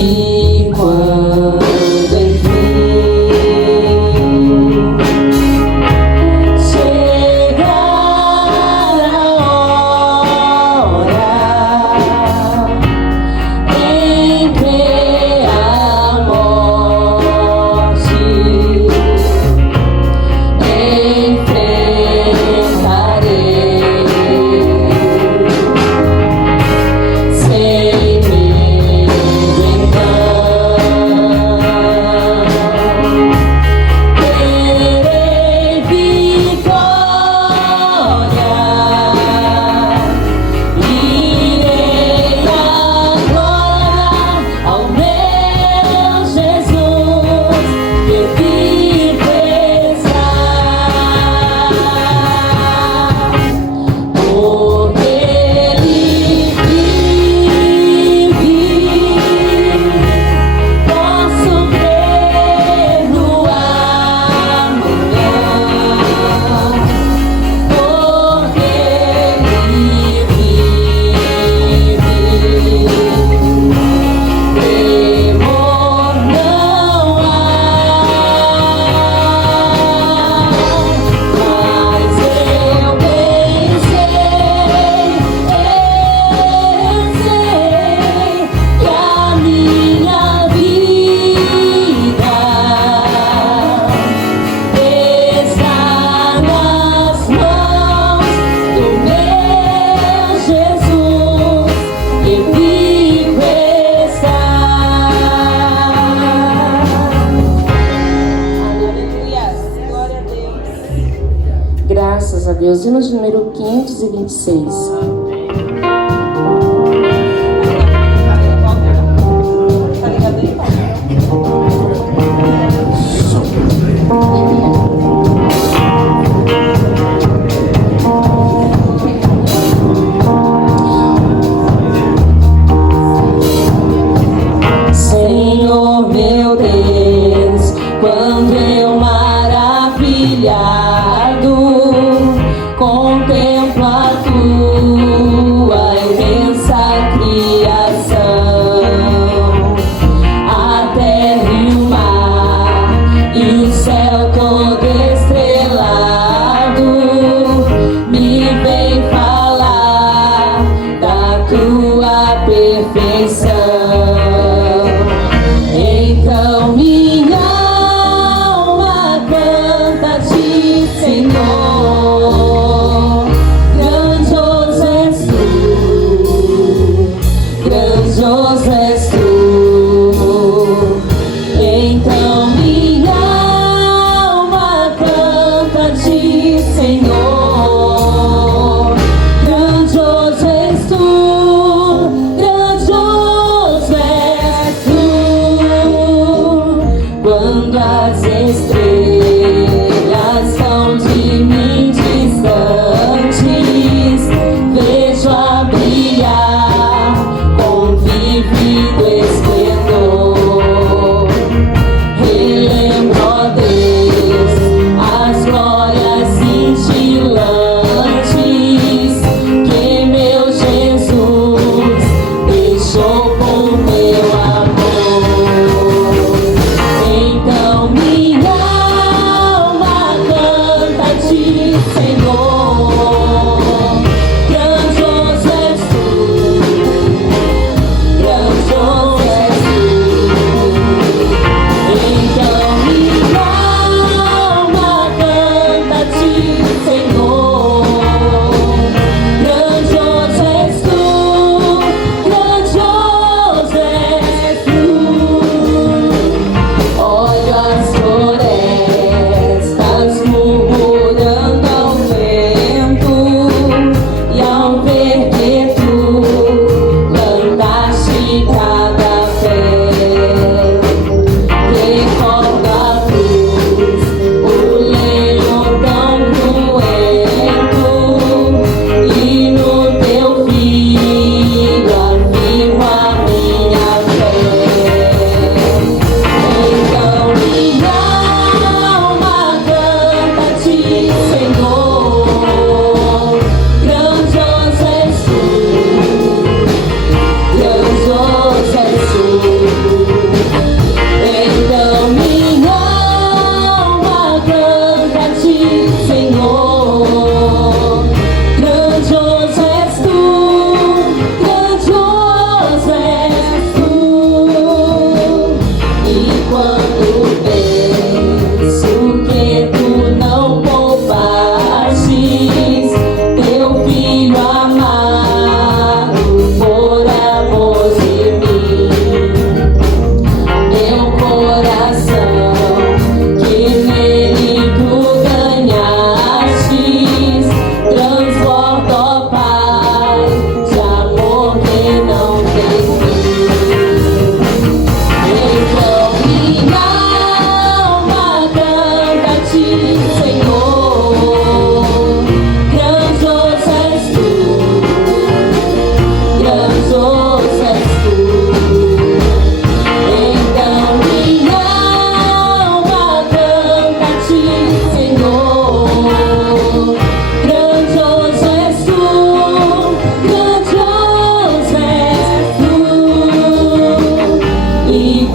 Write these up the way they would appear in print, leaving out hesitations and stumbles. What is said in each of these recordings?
E quando enfim chegar a hora em que a morte enfrentarei sem medo, terei vitória, irei agora ao meu Jesus, que vivo está, porque Ele vive. Posso crer no amanhã, porque Ele vive. Temor não há, mas eu bem sei que a minha vida está nas mãos do meu Jesus, que vivo está. Aleluia, glória a Deus. Graças a Deus. Hino de número 526. Tá ligado aí, pai? Senhor meu Deus, quando eu maravilhado contemplo a tua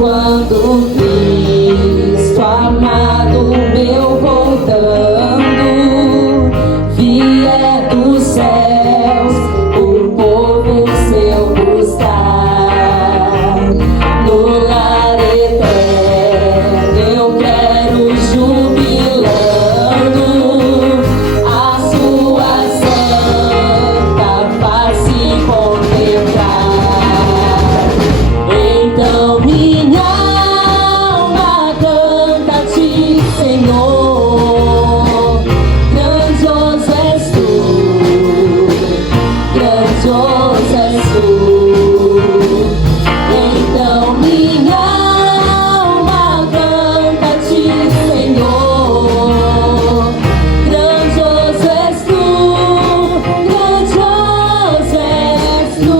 quando Cristo amado meu voltando vier dos céus, o povo seu buscar. No lar eterno eu quero jubilando a sua santa face contemplar. Então minha alma canta a ti, Senhor. Grandioso és tu, grandioso és tu. Então minha alma canta a ti, Senhor. Grandioso és tu, grandioso és tu.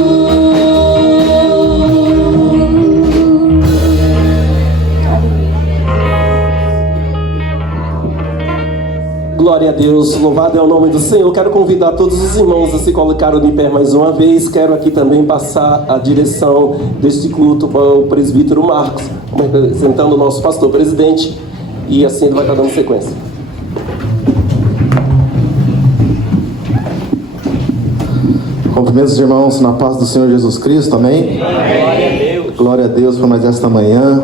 Glória a Deus, louvado é o nome do Senhor. Quero convidar todos os irmãos a se colocarem de pé mais uma vez. Quero aqui também passar a direção deste culto para o presbítero Marcos, representando o nosso pastor presidente, e assim ele vai estar dando sequência. Cumprimentos, irmãos, na paz do Senhor Jesus Cristo, amém? Glória a Deus. Glória a Deus por mais esta manhã.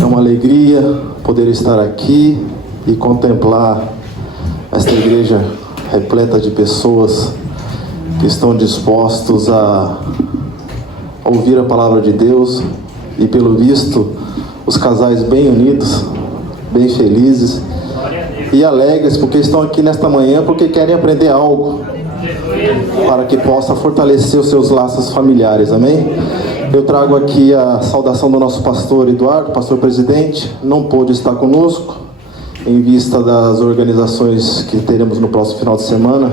É uma alegria poder estar aqui e contemplar esta igreja repleta de pessoas que estão dispostos a ouvir a palavra de Deus e, pelo visto, os casais bem unidos, bem felizes e alegres, porque estão aqui nesta manhã porque querem aprender algo para que possa fortalecer os seus laços familiares, amém? Eu trago aqui a saudação do nosso pastor Eduardo, pastor presidente. Não pôde estar conosco em vista das organizações que teremos no próximo final de semana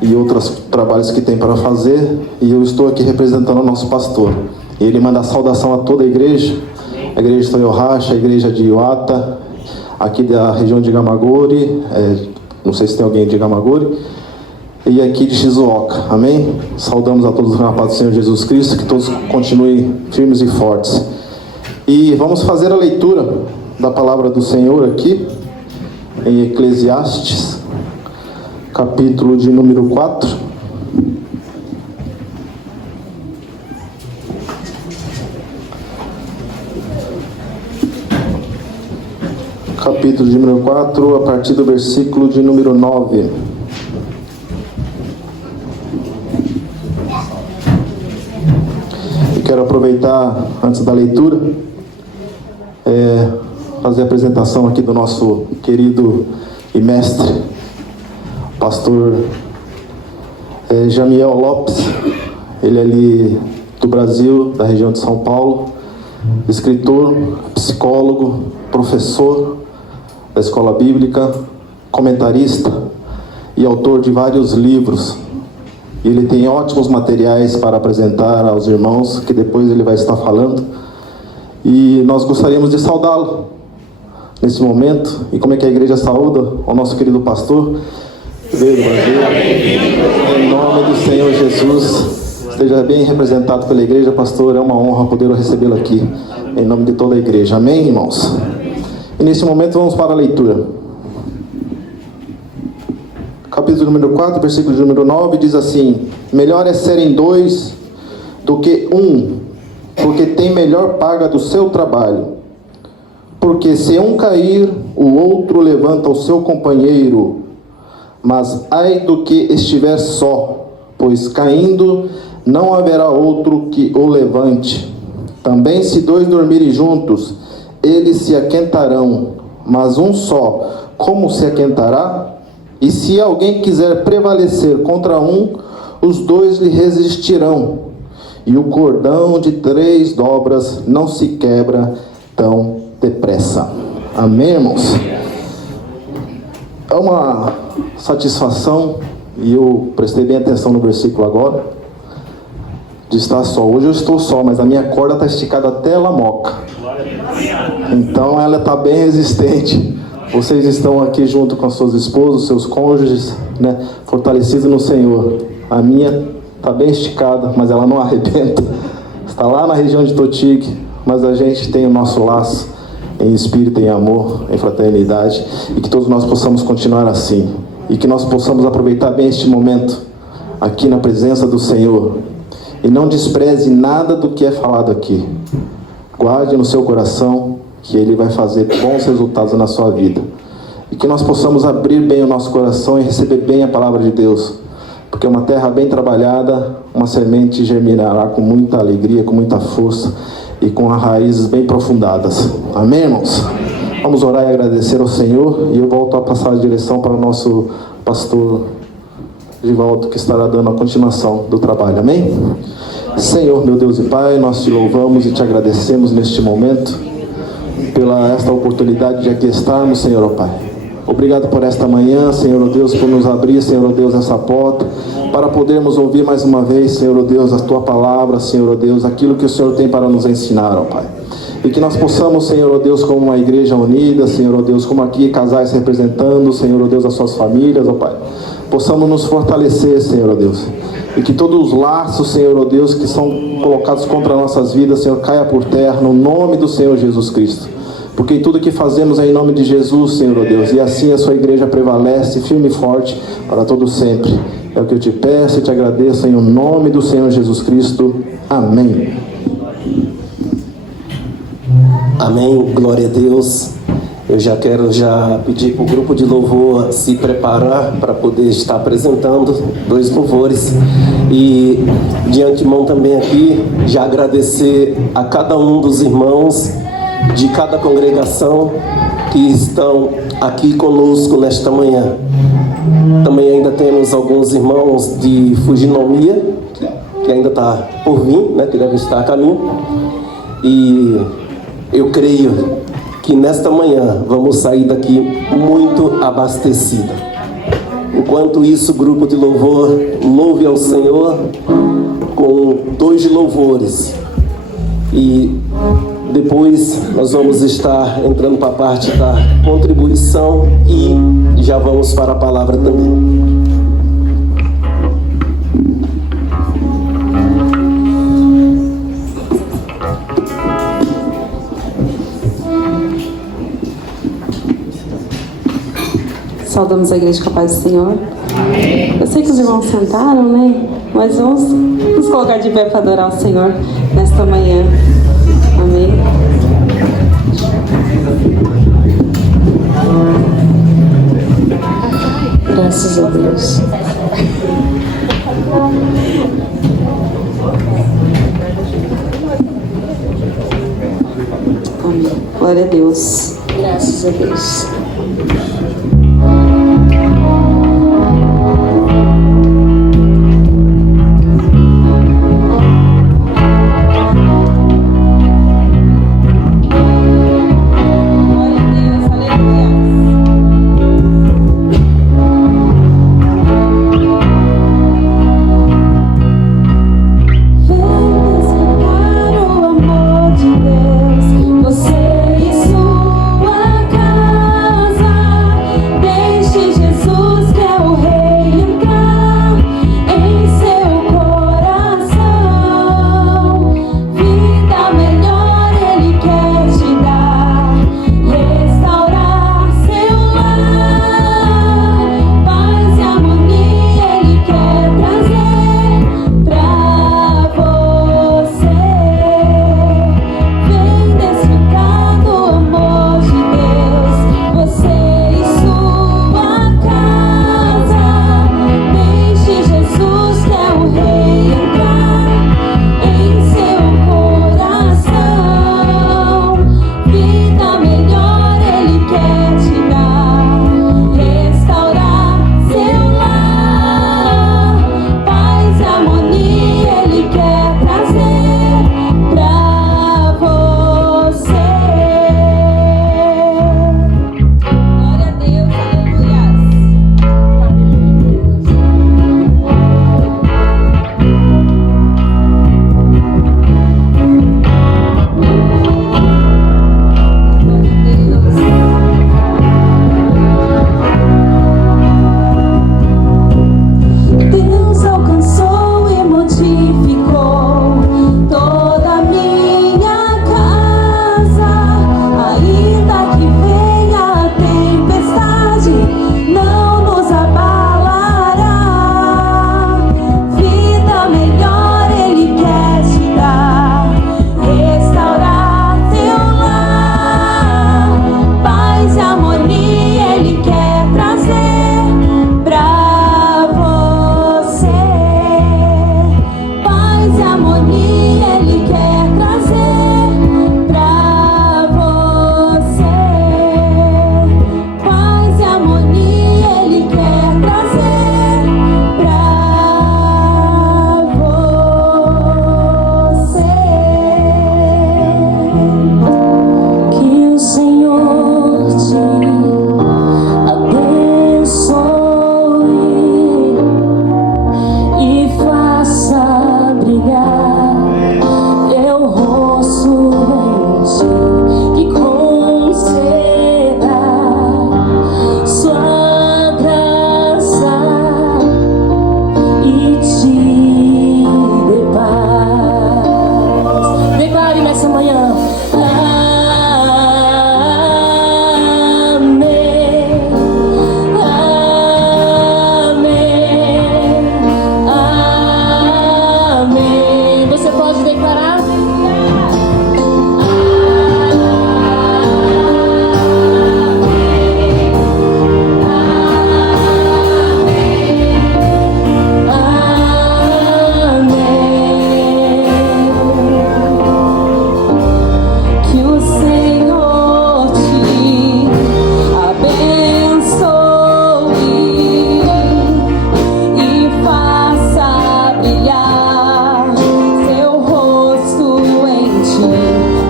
e outros trabalhos que tem para fazer, e eu estou aqui representando o nosso pastor. Ele manda a saudação a toda a igreja de Toyohashi, a igreja de Iwata, aqui da região de Gamagori, não sei se tem alguém de Gamagori, e aqui de Shizuoka, amém? Saudamos a todos na paz do Senhor Jesus Cristo, que todos continuem firmes e fortes. E vamos fazer a leitura da palavra do Senhor aqui, em Eclesiastes, capítulo de número 4. Capítulo de número 4, a partir do versículo de número 9. Eu quero aproveitar, antes da leitura, fazer a apresentação aqui do nosso querido e mestre, pastor Jamiel Lopes. Ele é ali do Brasil, da região de São Paulo, escritor, psicólogo, professor da escola bíblica, comentarista e autor de vários livros. Ele tem ótimos materiais para apresentar aos irmãos, que depois ele vai estar falando. E nós gostaríamos de saudá-lo nesse momento. E como é que a igreja saúda o nosso querido pastor? Veio do Brasil. Em nome do Senhor Jesus, esteja bem representado pela igreja, pastor. É uma honra poder recebê-lo aqui, em nome de toda a igreja. Amém, irmãos? E nesse momento vamos para a leitura. Capítulo número 4, versículo número 9, diz assim: melhor é serem dois do que um, porque tem melhor paga do seu trabalho. Porque se um cair, o outro levanta o seu companheiro. Mas ai do que estiver só, pois caindo não haverá outro que o levante. Também se dois dormirem juntos, eles se aquentarão, mas um só, como se aquentará? E se alguém quiser prevalecer contra um, os dois lhe resistirão. E o cordão de 3 dobras não se quebra tão depressa. Amém, irmãos? É uma satisfação, e eu prestei bem atenção no versículo agora, de estar só. Hoje eu estou só, mas a minha corda está esticada até ela moca. Então ela está bem resistente. Vocês estão aqui junto com as suas esposas, seus cônjuges, né, fortalecidos no Senhor. A minha está bem esticada, mas ela não arrebenta. Está lá na região de Totig, mas a gente tem o nosso laço em espírito, em amor, em fraternidade, e que todos nós possamos continuar assim, e que nós possamos aproveitar bem este momento aqui na presença do Senhor, e não despreze nada do que é falado aqui. Guarde no seu coração, que Ele vai fazer bons resultados na sua vida, e que nós possamos abrir bem o nosso coração e receber bem a palavra de Deus, porque uma terra bem trabalhada, uma semente germinará com muita alegria, com muita força e com as raízes bem profundadas. Amém, irmãos? Vamos orar e agradecer ao Senhor, e eu volto a passar a direção para o nosso pastor Givaldo, que estará dando a continuação do trabalho. Amém? Senhor, meu Deus e Pai, nós te louvamos e te agradecemos neste momento pela esta oportunidade de aqui estarmos, Senhor, ó Pai. Obrigado por esta manhã, Senhor, ó Deus, por nos abrir, Senhor, ó Deus, essa porta, para podermos ouvir mais uma vez, Senhor, ó Deus, a Tua palavra, Senhor, ó Deus, aquilo que o Senhor tem para nos ensinar, ó Pai. E que nós possamos, Senhor, ó Deus, como uma igreja unida, Senhor, ó Deus, como aqui casais representando, Senhor, ó Deus, as suas famílias, ó Pai, possamos nos fortalecer, Senhor, ó Deus, e que todos os laços, Senhor, ó Deus, que são colocados contra nossas vidas, Senhor, caia por terra, no nome do Senhor Jesus Cristo. Porque tudo que fazemos é em nome de Jesus, Senhor, ó Deus, e assim a sua igreja prevalece firme e forte para todo sempre. É o que eu te peço e te agradeço em nome do Senhor Jesus Cristo. Amém. Amém, glória a Deus. Eu já quero pedir para o grupo de louvor se preparar para poder estar apresentando 2 louvores. E de antemão também aqui, já agradecer a cada um dos irmãos de cada congregação que estão aqui conosco nesta manhã. Também ainda temos alguns irmãos de Fujinomiya, que ainda está por vir, né, que deve estar a caminho. E eu creio que nesta manhã vamos sair daqui muito abastecida. Enquanto isso, o grupo de louvor louve ao Senhor com 2 louvores. E depois nós vamos estar entrando para a parte da contribuição e já vamos para a palavra também. Saudamos a igreja com a paz do Senhor. Eu sei que os irmãos sentaram, né? Mas vamos nos colocar de pé para adorar o Senhor nesta manhã. Amém. Graças a Deus. Amém. Glória a Deus. Graças a Deus. Você e sua casa.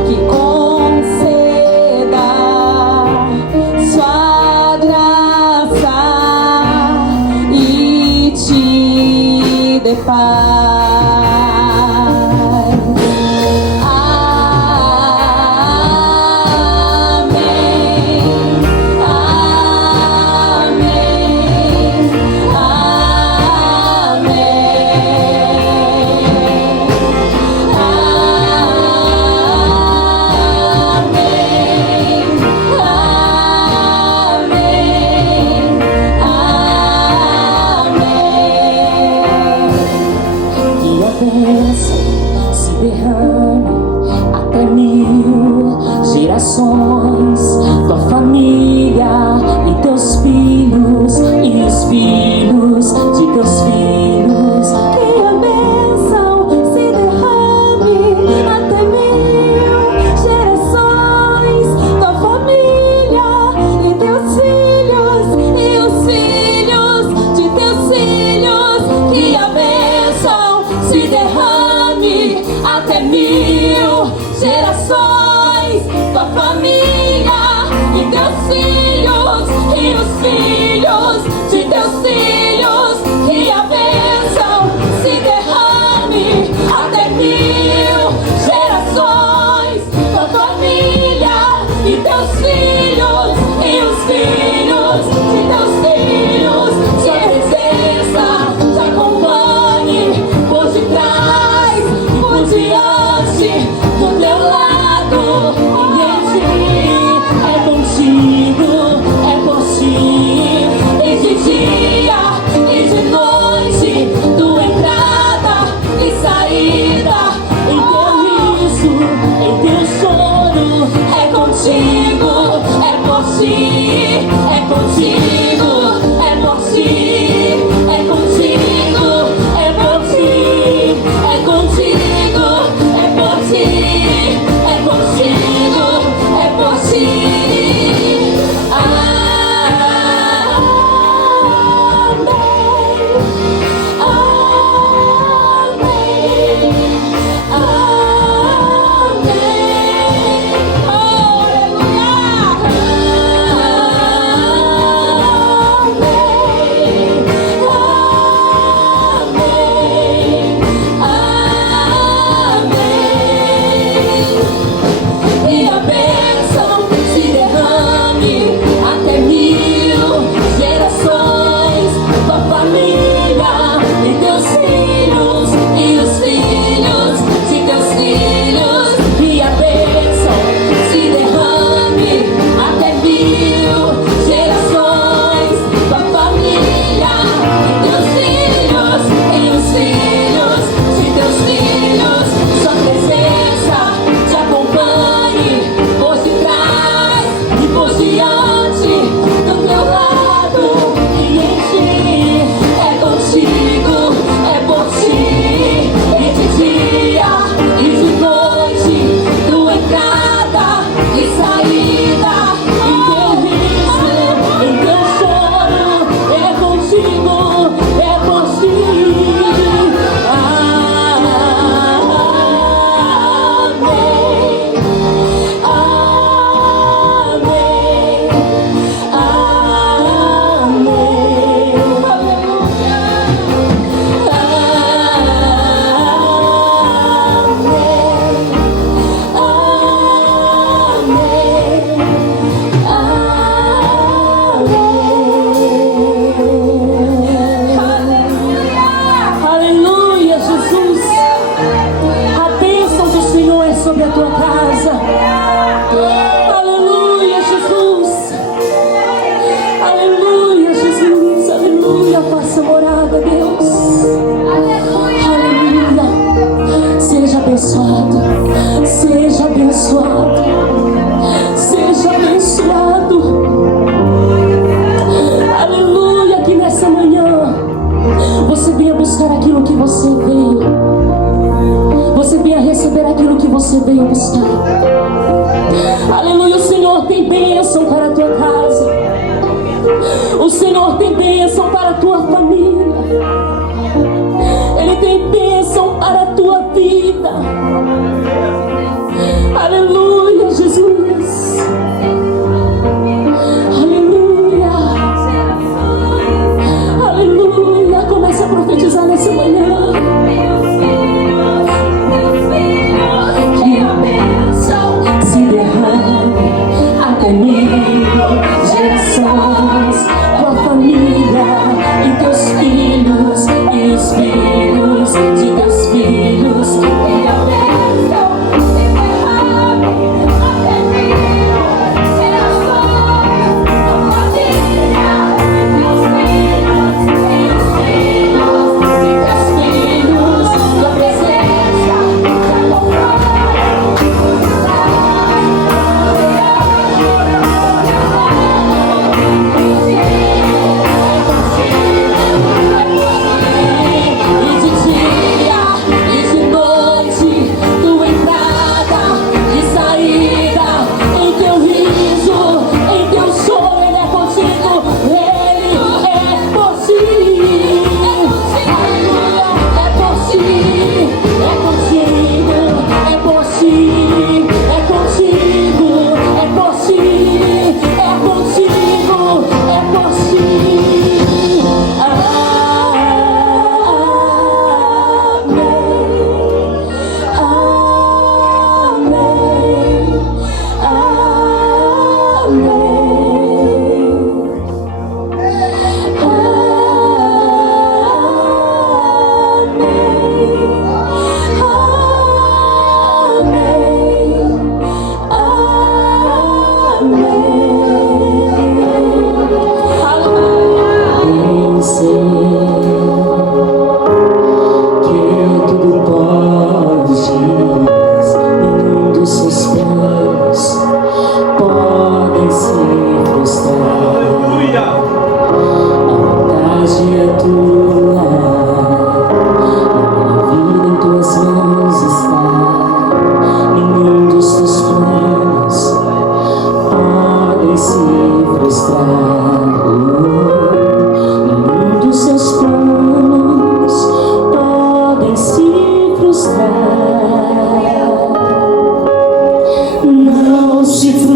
que conceda sua graça e te dê paz. Se derrame até 1000 gerações, tua família e teus filhos e os filhos de teus filhos. Que a bênção se derrame até 1000 gerações, tua família e teus filhos e os filhos de teus filhos. Que a bênção se derrame até 1000 gerações, tua família e teus filhos e os filhos de teus filhos. Que a bênção se derrame até 1000 gerações, tua família e teus filhos e os filhos de teus filhos. Sua presença te acompanhe por detrás e por diante, do teu lado e em ti. É contigo, é por ti, e de dia e de noite, tua entrada e saída, em teu riso, em teu choro. É contigo, é por ti, é contigo, é por ti, é contigo, é por ti, é contigo, é por ti, é contigo, é por ti. E a bênção se derrame até 1000 gerações, tua família e teus filhos e os filhos de teus filhos. E a bênção se derrame até 1000 gerações, tua família e teus filhos e os filhos de teus filhos. Sua presença te acompanhe por detrás e por diante, do teu lado e em ti. É contigo, é por ti, e de dia e de noite, tua entrada e saída, em teu riso, em teu choro. É contigo, é por ti. Aleluia, Jesus. A bênção do Senhor é sobre a tua casa. Aleluia, Jesus. Aleluia, Jesus. Aleluia, faça morada, Deus. Aleluia. Seja abençoado. Seja abençoado. Seja abençoado. Aleluia, que nessa manhã você venha buscar aquilo que você veio. Você venha receber aquilo que você veio buscar. Aleluia, o Senhor tem bênção para a tua casa. O Senhor tem bênção para a tua família. Ele tem bênção para a tua vida.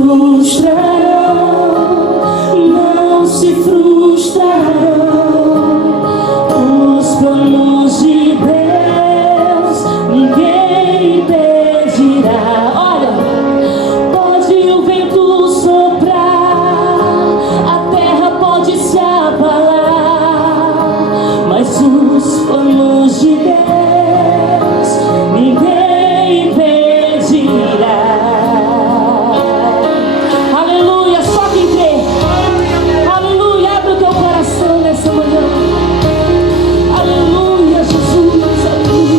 frustrarão, não se frustrarão. Os planos de Deus ninguém impedirá. Olha, pode o vento soprar, a terra pode se abalar, mas os planos de Deus ninguém impedirá. Aleluia, só quem crê. Aleluia, abre o teu coração nessa manhã. Aleluia, Jesus, aleluia.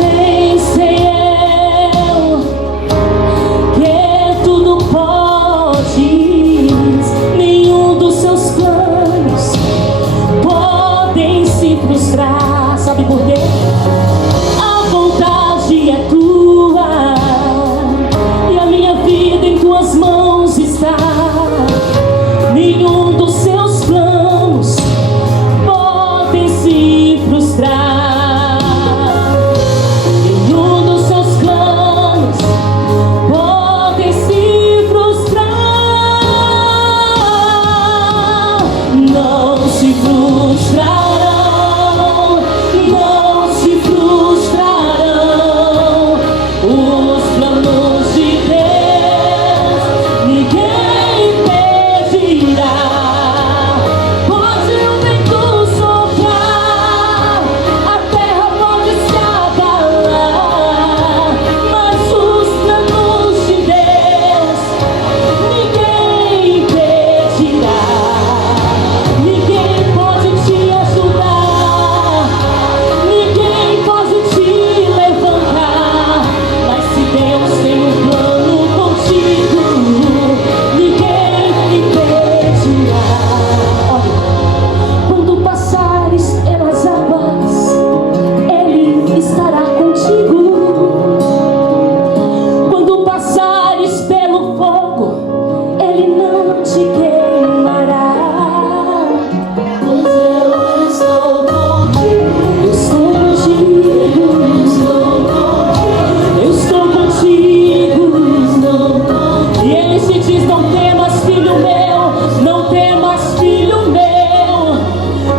Nem sei eu que tudo podes, nenhum dos seus planos podem se frustrar. Sabe por quê? A vontade é tua e a minha vida em tuas mãos está. Nenhum dos seus planos podem se frustrar. Nenhum dos seus planos podem se frustrar. Não se frustrarão, não se frustrarão. Os planos de Deus ninguém impedirá. Pode o vento soprar, a terra pode se abalar, mas os planos de Deus ninguém impedirá. Ninguém pode te ajudar, ninguém pode te levantar, mas se Deus tem um plano contigo, ninguém impedirá. Olha, quando passares pelas águas, Ele estará contigo. Quando passares pelo fogo, Ele não te queimará. Pois eu estou contigo, eu estou contigo, eu estou contigo. E Ele se diz: não temas, filho meu, não temas, filho meu.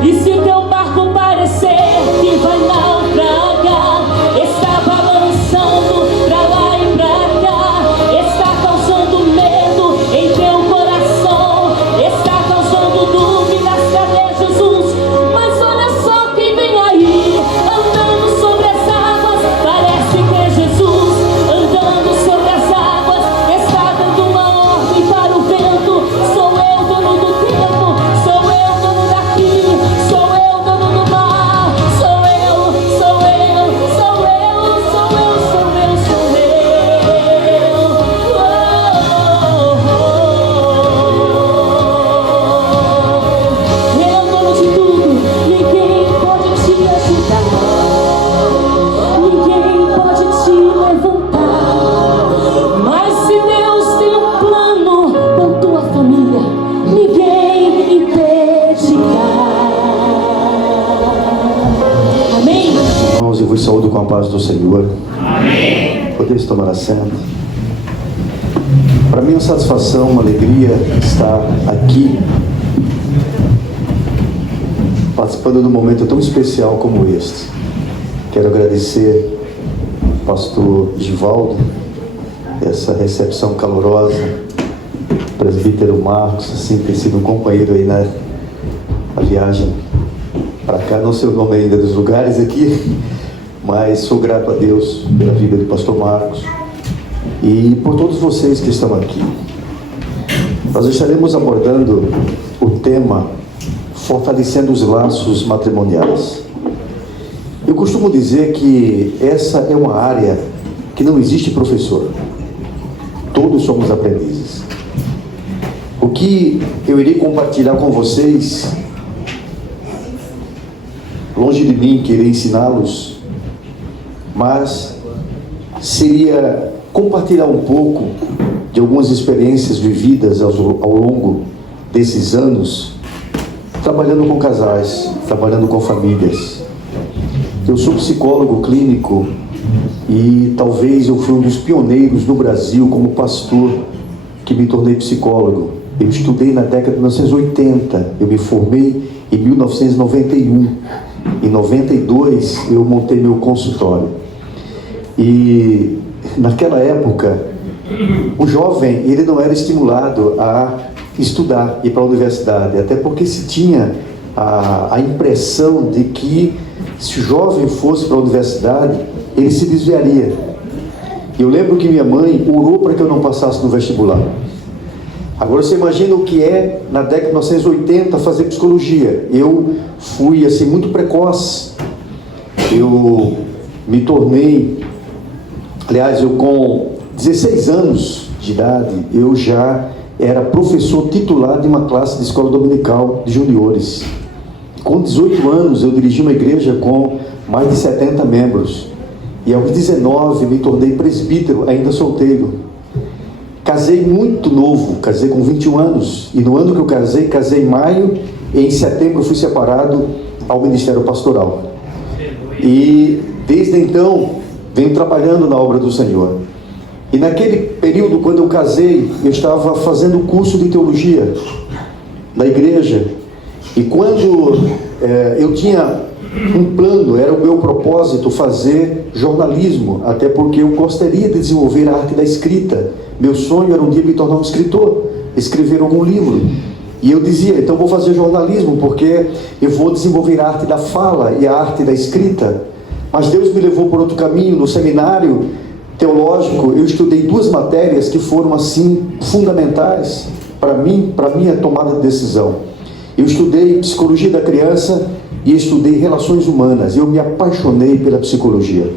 E se teu barco parecer que vai naufragar, está balançando pra lá e pra cá, está causando medo em teu coração, está causando dúvidas, cadê Jesus? Mas olha só quem vem aí, andando sobre as águas, parece que é Jesus, andando sobre as águas, está dando uma ordem para o vento. Sou eu, dono do tempo, sou eu, dono daqui, sou eu, dono do mar, sou eu, sou eu, sou eu, sou eu, sou eu, sou eu. Ele é o dono de tudo, ninguém pode te ajudar, ninguém pode te levantar, mas se Deus tem um plano com tua família, ninguém impedirá. Amém? Irmãos, eu vos saúdo com a paz do Senhor. Amém. Podeis tomar assento. Para mim é uma satisfação, uma alegria estar aqui, participando de um momento tão especial como este. Quero agradecer ao pastor Givaldo, essa recepção calorosa, presbítero Marcos, assim, ter sido um companheiro aí na viagem para cá. Não sei o nome ainda dos lugares aqui, mas sou grato a Deus pela vida do pastor Marcos e por todos vocês que estão aqui. Nós estaremos abordando o tema fortalecendo os laços matrimoniais. Eu costumo dizer que essa é uma área que não existe professor. Todos somos aprendizes. O que eu irei compartilhar com vocês, longe de mim querer ensiná-los, mas seria compartilhar um pouco de algumas experiências vividas ao longo desses anos, trabalhando com casais, trabalhando com famílias. Eu sou psicólogo clínico e talvez eu fui um dos pioneiros no Brasil como pastor que me tornei psicólogo. Eu estudei na década de 1980, eu me formei em 1991. Em 92 eu montei meu consultório. E naquela época, o jovem ele não era estimulado a estudar, ir para a universidade, até porque se tinha a impressão de que se o jovem fosse para a universidade, ele se desviaria. Eu lembro que minha mãe orou para que eu não passasse no vestibular. Agora você imagina o que é, na década de 1980, fazer psicologia. Eu fui assim muito precoce. Eu me tornei, aliás, eu com 16 anos de idade, eu já era professor titular de uma classe de escola dominical de juniores. Com 18 anos eu dirigi uma igreja com mais de 70 membros. E aos 19 me tornei presbítero, ainda solteiro. Casei muito novo, casei com 21 anos. E no ano que eu casei em maio, e em setembro fui separado ao ministério pastoral. E desde então venho trabalhando na obra do Senhor. E naquele período, quando eu casei, eu estava fazendo curso de teologia na igreja. E quando eu tinha um plano, era o meu propósito fazer jornalismo, até porque eu gostaria de desenvolver a arte da escrita. Meu sonho era um dia me tornar um escritor, escrever algum livro. E eu dizia, então vou fazer jornalismo, porque eu vou desenvolver a arte da fala e a arte da escrita. Mas Deus me levou por outro caminho. No seminário teológico, eu estudei 2 matérias que foram assim fundamentais para mim, para minha tomada de decisão. Eu estudei psicologia da criança e estudei relações humanas. Eu me apaixonei pela psicologia.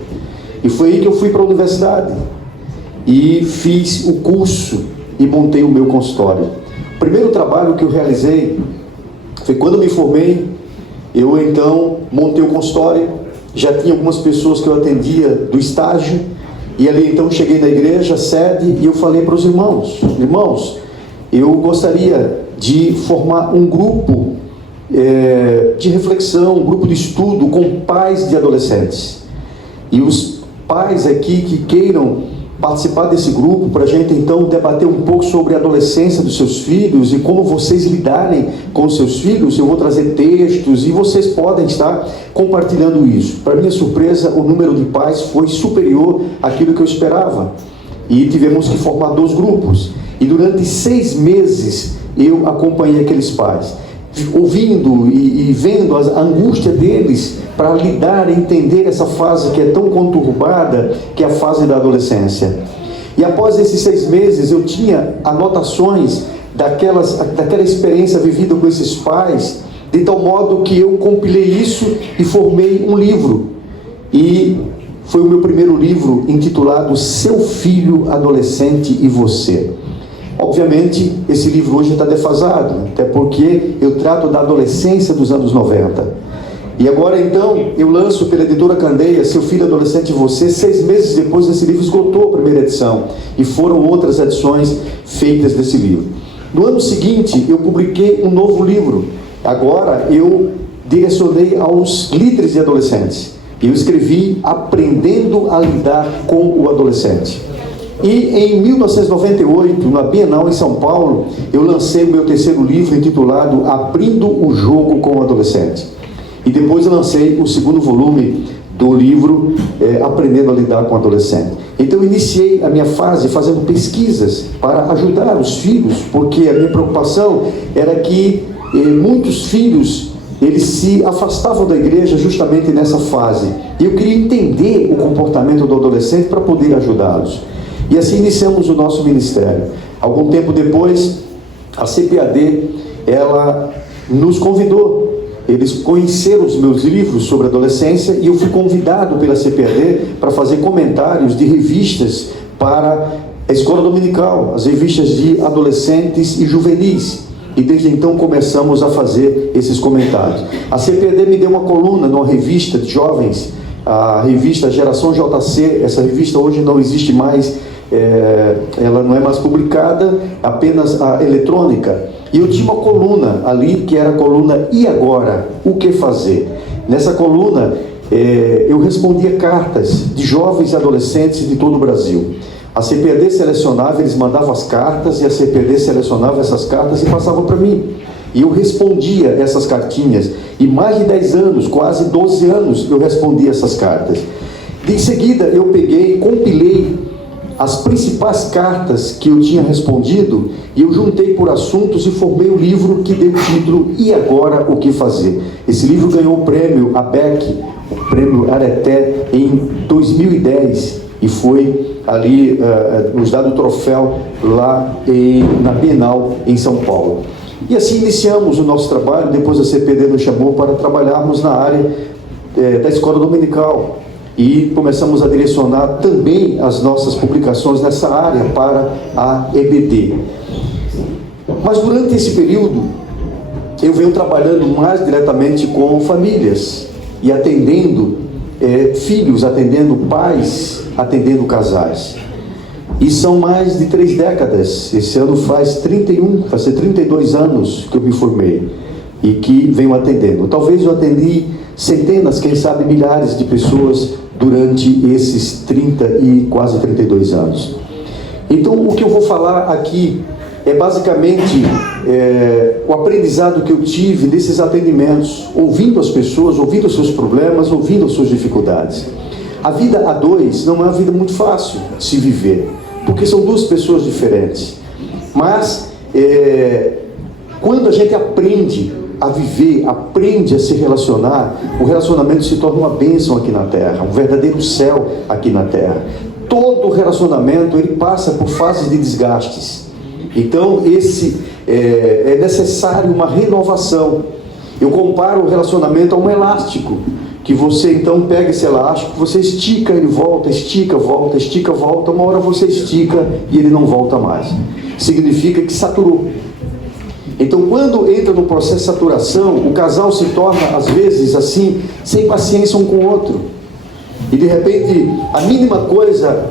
E foi aí que eu fui para a universidade e fiz o curso e montei o meu consultório. O primeiro trabalho que eu realizei foi quando eu me formei. Eu então montei o consultório. Já tinha algumas pessoas que eu atendia do estágio. E ali então cheguei na igreja, sede, e eu falei para os irmãos: irmãos, eu gostaria de formar um grupo de reflexão, um grupo de estudo com pais de adolescentes. E os pais aqui que queiram participar desse grupo, para a gente então debater um pouco sobre a adolescência dos seus filhos e como vocês lidarem com os seus filhos. Eu vou trazer textos e vocês podem estar compartilhando isso. Para minha surpresa, o número de pais foi superior àquilo que eu esperava. E tivemos que formar 2 grupos. E durante 6 meses eu acompanhei aqueles pais, ouvindo e vendo a angústia deles para lidar e entender essa fase que é tão conturbada, que é a fase da adolescência. E após esses 6 meses eu tinha anotações daquela experiência vivida com esses pais, de tal modo que eu compilei isso e formei um livro. E foi o meu primeiro livro, intitulado Seu Filho Adolescente e Você. Obviamente, esse livro hoje está defasado, até porque eu trato da adolescência dos anos 90. E agora, então, eu lanço pela editora Candeia, Seu Filho Adolescente e Você. 6 meses depois, esse livro esgotou a primeira edição. E foram outras edições feitas desse livro. No ano seguinte, eu publiquei um novo livro. Agora, eu direcionei aos líderes de adolescentes. Eu escrevi Aprendendo a Lidar com o Adolescente. E em 1998, na Bienal em São Paulo, eu lancei o meu terceiro livro, intitulado Abrindo o Jogo com o Adolescente. E depois eu lancei o segundo volume do livro, Aprendendo a Lidar com o Adolescente. Então eu iniciei a minha fase fazendo pesquisas para ajudar os filhos, porque a minha preocupação era que muitos filhos, eles se afastavam da igreja justamente nessa fase. E eu queria entender o comportamento do adolescente para poder ajudá-los. E assim iniciamos o nosso ministério. Algum tempo depois, a CPAD, ela nos convidou. Eles conheceram os meus livros sobre adolescência e eu fui convidado pela CPAD para fazer comentários de revistas para a escola dominical, as revistas de adolescentes e juvenis. E desde então começamos a fazer esses comentários. A CPAD me deu uma coluna numa revista de jovens, a revista Geração JC. Essa revista hoje não existe mais, ela não é mais publicada, apenas a eletrônica. E eu tinha uma coluna ali, que era a coluna E Agora? O que fazer? Nessa coluna eu respondia cartas de jovens e adolescentes de todo o Brasil. A CPAD selecionava, eles mandavam as cartas, e a CPAD selecionava essas cartas e passava para mim. E eu respondia essas cartinhas. E mais de 10 anos, quase 12 anos, eu respondia essas cartas. Em seguida, eu peguei, compilei as principais cartas que eu tinha respondido, e eu juntei por assuntos e formei o livro que deu o título E Agora o que Fazer. Esse livro ganhou o prêmio ABEC, o prêmio Areté, em 2010, e foi ali nos dado o troféu lá na Bienal em São Paulo. E assim iniciamos o nosso trabalho. Depois a CPD nos chamou para trabalharmos na área da escola dominical, e começamos a direcionar também as nossas publicações nessa área para a EBD. Mas durante esse período, eu venho trabalhando mais diretamente com famílias, e atendendo filhos, atendendo pais, atendendo casais. E são mais de 3 décadas, esse ano vai ser 32 anos que eu me formei, e que venho atendendo. Talvez eu atendi centenas, quem sabe milhares de pessoas durante esses 30 e quase 32 anos. Então, o que eu vou falar aqui é basicamente o aprendizado que eu tive nesses atendimentos, ouvindo as pessoas, ouvindo os seus problemas, ouvindo as suas dificuldades. A vida a dois não é uma vida muito fácil de se viver, porque são duas pessoas diferentes. Mas, quando a gente aprende a viver, aprende a se relacionar, o relacionamento se torna uma bênção aqui na Terra, um verdadeiro céu aqui na Terra. Todo relacionamento, ele passa por fases de desgastes. Então, é necessário uma renovação. Eu comparo o relacionamento a um elástico, que você então pega esse elástico, você estica, ele volta, estica, volta, estica, volta, uma hora você estica e ele não volta mais. Significa que saturou. Então, quando entra no processo de saturação, o casal se torna, às vezes, assim, sem paciência um com o outro. E, de repente, a mínima coisa,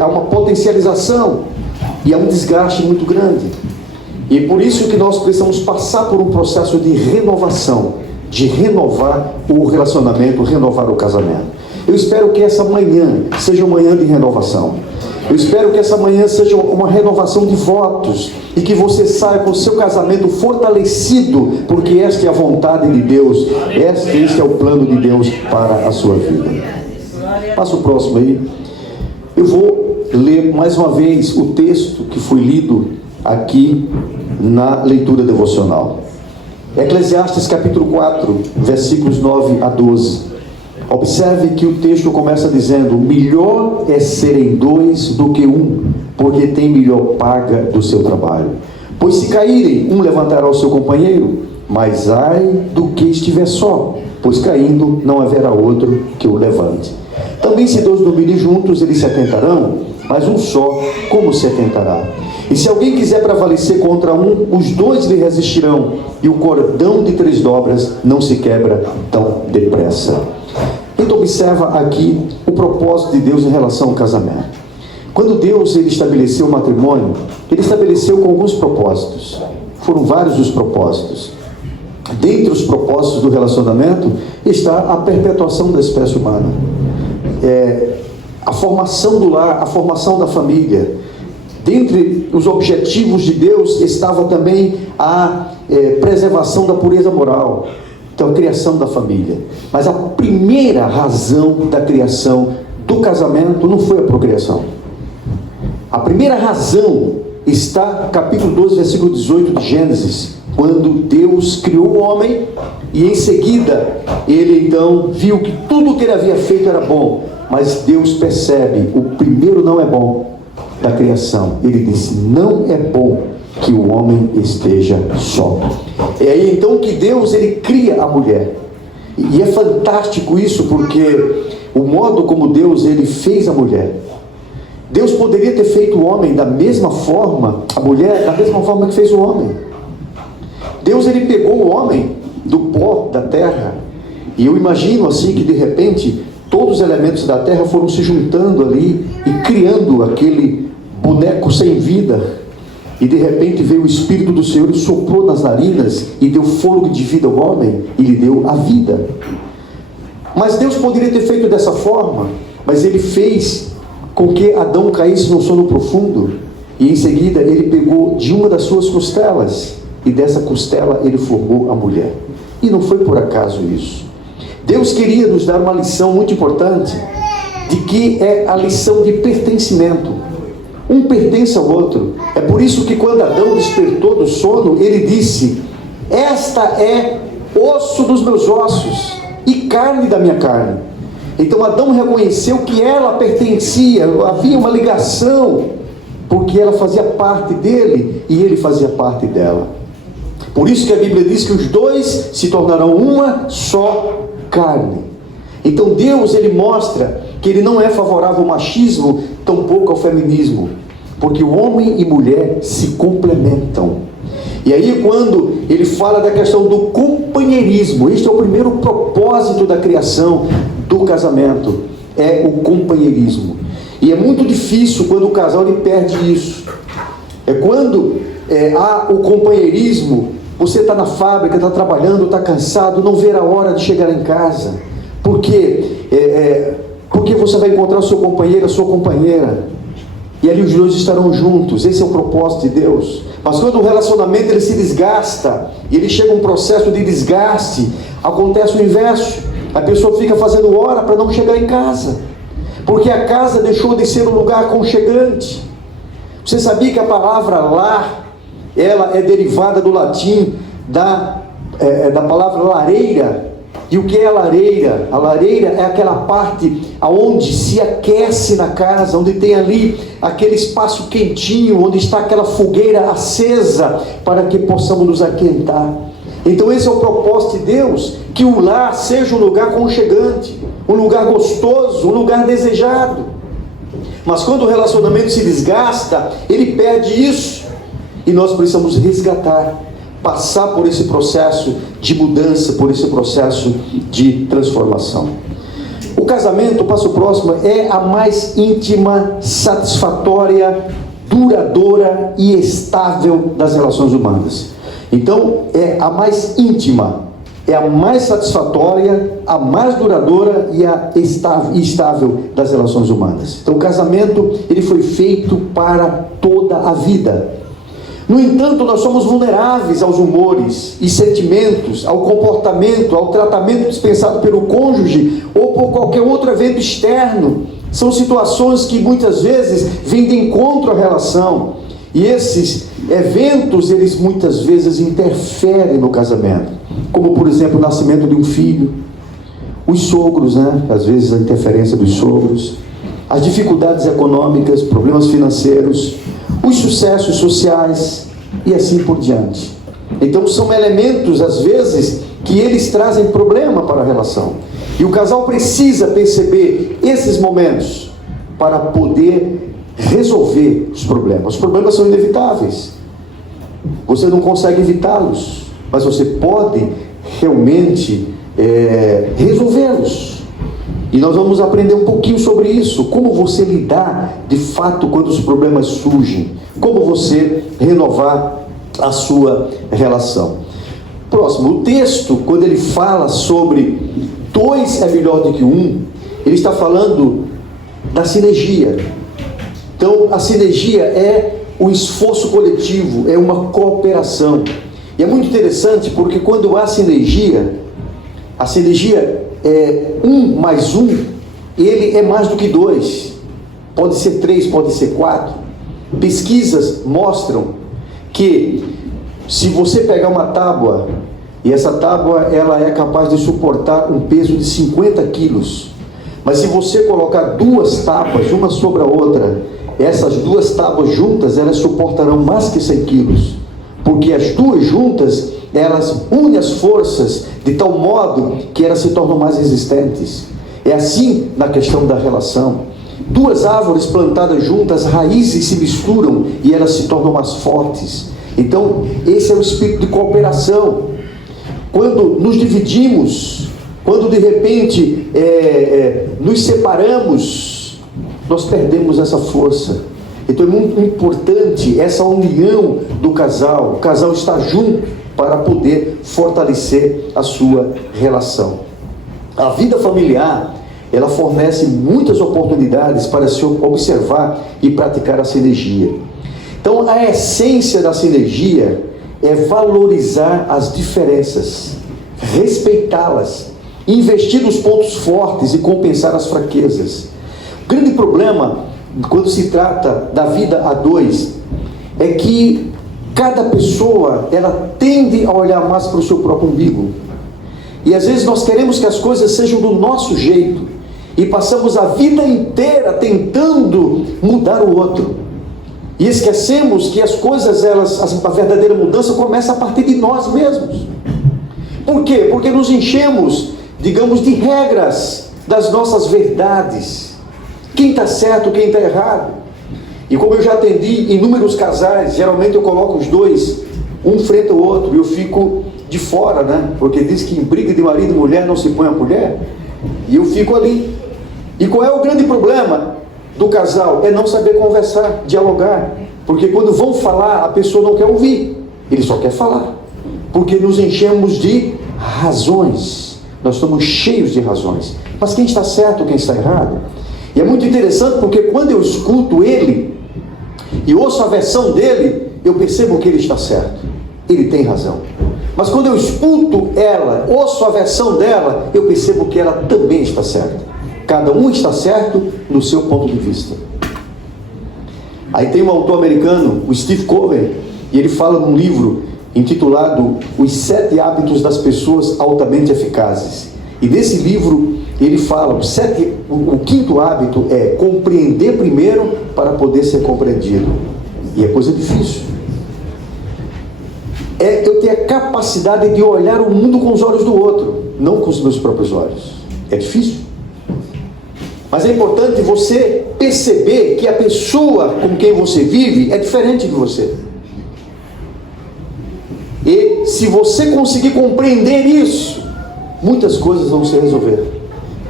há uma potencialização e há um desgaste muito grande. E por isso que nós precisamos passar por um processo de renovação, de renovar o relacionamento, renovar o casamento. Eu espero que essa manhã seja uma manhã de renovação. Eu espero que essa manhã seja uma renovação de votos, e que você saia com o seu casamento fortalecido, porque esta é a vontade de Deus, este é o plano de Deus para a sua vida. Passa o próximo aí. Eu vou ler mais uma vez o texto que foi lido aqui na leitura devocional. Eclesiastes capítulo 4, versículos 9 a 12. Observe que o texto começa dizendo: melhor é serem 2 do que 1, porque tem melhor paga do seu trabalho. Pois se caírem, um levantará o seu companheiro, mas ai do que estiver só, pois caindo não haverá outro que o levante. Também se 2 dormirem juntos, eles se atentarão, mas um só, como se atentará? E se alguém quiser prevalecer contra um, os 2 lhe resistirão, e o cordão de 3 dobras não se quebra tão depressa. Então observa aqui o propósito de Deus em relação ao casamento. Quando Deus ele estabeleceu o matrimônio, ele estabeleceu com alguns propósitos. Foram vários os propósitos. Dentre os propósitos do relacionamento está a perpetuação da espécie humana, a formação do lar, a formação da família. Dentre os objetivos de Deus estava também a preservação da pureza moral. Então, a criação da família. Mas a primeira razão da criação do casamento não foi a procriação. A primeira razão está no capítulo 12, versículo 18 de Gênesis, quando Deus criou o homem, e em seguida ele então viu que tudo o que ele havia feito era bom. Mas Deus percebe, o primeiro não é bom da criação. Ele disse: não é bom que o homem esteja só. É aí então que Deus ele cria a mulher. E é fantástico isso, porque o modo como Deus ele fez a mulher. Deus poderia ter feito o homem da mesma forma, a mulher da mesma forma que fez o homem. Deus ele pegou o homem do pó da terra, e eu imagino assim que de repente todos os elementos da terra foram se juntando ali e criando aquele boneco sem vida. E de repente veio o Espírito do Senhor e soprou nas narinas e deu fôlego de vida ao homem e lhe deu a vida. Mas Deus poderia ter feito dessa forma, mas Ele fez com que Adão caísse no sono profundo, e em seguida Ele pegou de uma das suas costelas, e dessa costela Ele formou a mulher. E não foi por acaso isso. Deus queria nos dar uma lição muito importante, de que é a lição de pertencimento. Um pertence ao outro. É por isso que quando Adão despertou do sono, ele disse: esta é osso dos meus ossos e carne da minha carne. Então Adão reconheceu que ela pertencia, havia uma ligação, porque ela fazia parte dele e ele fazia parte dela. Por isso que a Bíblia diz que os dois se tornarão uma só carne. Então Deus, Ele mostra que Ele não é favorável ao machismo, tampouco ao feminismo, porque o homem e mulher se complementam. E aí quando Ele fala da questão do companheirismo, este é o primeiro propósito da criação do casamento, é o companheirismo. E é muito difícil quando o casal ele perde isso. É quando há o companheirismo. Você está na fábrica, está trabalhando, está cansado, não vê a hora de chegar em casa. Por quê? Porque você vai encontrar o seu companheiro, a sua companheira. E ali os dois estarão juntos. Esse é o propósito de Deus. Mas quando o relacionamento ele se desgasta, e ele chega a um processo de desgaste, acontece o inverso. A pessoa fica fazendo hora para não chegar em casa. Porque a casa deixou de ser um lugar aconchegante. Você sabia que a palavra lar, ela é derivada do latim da palavra lareira? E o que é a lareira? A lareira é aquela parte onde se aquece na casa, onde tem ali aquele espaço quentinho, onde está aquela fogueira acesa, para que possamos nos aquentar. Então esse é o propósito de Deus, que o lar seja um lugar aconchegante, um lugar gostoso, um lugar desejado. Mas quando o relacionamento se desgasta, ele perde isso. E nós precisamos resgatar, passar por esse processo de mudança, por esse processo de transformação. O casamento, o passo próximo, é a mais íntima, satisfatória, duradoura e estável das relações humanas. Então, é a mais íntima, é a mais satisfatória, a mais duradoura e a estável das relações humanas. Então, o casamento, ele foi feito para toda a vida. No entanto, nós somos vulneráveis aos humores e sentimentos, ao comportamento, ao tratamento dispensado pelo cônjuge ou por qualquer outro evento externo. São situações que muitas vezes vêm de encontro à relação. E esses eventos, eles muitas vezes interferem no casamento. Como, por exemplo, o nascimento de um filho, os sogros, às vezes a interferência dos sogros, as dificuldades econômicas, problemas financeiros, os sucessos sociais e assim por diante. Então são elementos, às vezes, que eles trazem problema para a relação. E o casal precisa perceber esses momentos para poder resolver os problemas. Os problemas são inevitáveis. Você não consegue evitá-los, mas você pode realmente resolvê-los. E nós vamos aprender um pouquinho sobre isso, como você lidar de fato quando os problemas surgem, como você renovar a sua relação. Próximo, o texto, quando ele fala sobre dois é melhor do que um, ele está falando da sinergia. Então, a sinergia é o esforço coletivo, é uma cooperação. E é muito interessante porque quando há sinergia, a sinergia é 1 mais 1, ele é mais do que 2. Pode ser 3, pode ser 4. Pesquisas mostram que se você pegar uma tábua, e essa tábua ela é capaz de suportar um peso de 50 quilos, mas se você colocar duas tábuas, uma sobre a outra, essas duas tábuas juntas, elas suportarão mais que 100 quilos, porque as duas juntas, elas unem as forças de tal modo que elas se tornam mais resistentes. É assim na questão da relação. Duas árvores plantadas juntas, as raízes se misturam e elas se tornam mais fortes. Então, esse é o espírito de cooperação. Quando nos dividimos, quando de repente nos separamos, nós perdemos essa força. Então é muito importante essa união do casal. O casal está junto para poder fortalecer a sua relação. A vida familiar, ela fornece muitas oportunidades para se observar e praticar a sinergia. Então, a essência da sinergia é valorizar as diferenças, respeitá-las, investir nos pontos fortes e compensar as fraquezas. O grande problema, quando se trata da vida a dois, é que cada pessoa, ela tende a olhar mais para o seu próprio umbigo. E às vezes nós queremos que as coisas sejam do nosso jeito, e passamos a vida inteira tentando mudar o outro. E esquecemos que as coisas, a verdadeira mudança começa a partir de nós mesmos. Por quê? Porque nos enchemos, digamos, de regras das nossas verdades. Quem está certo, quem está errado. E como eu já atendi inúmeros casais, geralmente eu coloco os dois, um frente ao outro, e eu fico de fora, né? Porque diz que em briga de marido e mulher não se põe a colher. E eu fico ali. E qual é o grande problema do casal? É não saber conversar, dialogar. Porque quando vão falar, a pessoa não quer ouvir, ele só quer falar. Porque nos enchemos de razões. Nós estamos cheios de razões. Mas quem está certo, quem está errado? E é muito interessante porque quando eu escuto ele e ouço a versão dele, eu percebo que ele está certo. Ele tem razão. Mas quando eu escuto ela, ouço a versão dela, eu percebo que ela também está certa. Cada um está certo no seu ponto de vista. Aí tem um autor americano, o Steve Covey, e ele fala num livro intitulado Os 7 Hábitos das Pessoas Altamente Eficazes. E nesse livro ele fala, o 5º hábito é compreender primeiro para poder ser compreendido. E é coisa difícil. É eu ter a capacidade de olhar o mundo com os olhos do outro, não com os meus próprios olhos. É difícil. Mas é importante você perceber que a pessoa com quem você vive é diferente de você. E se você conseguir compreender isso, muitas coisas vão se resolver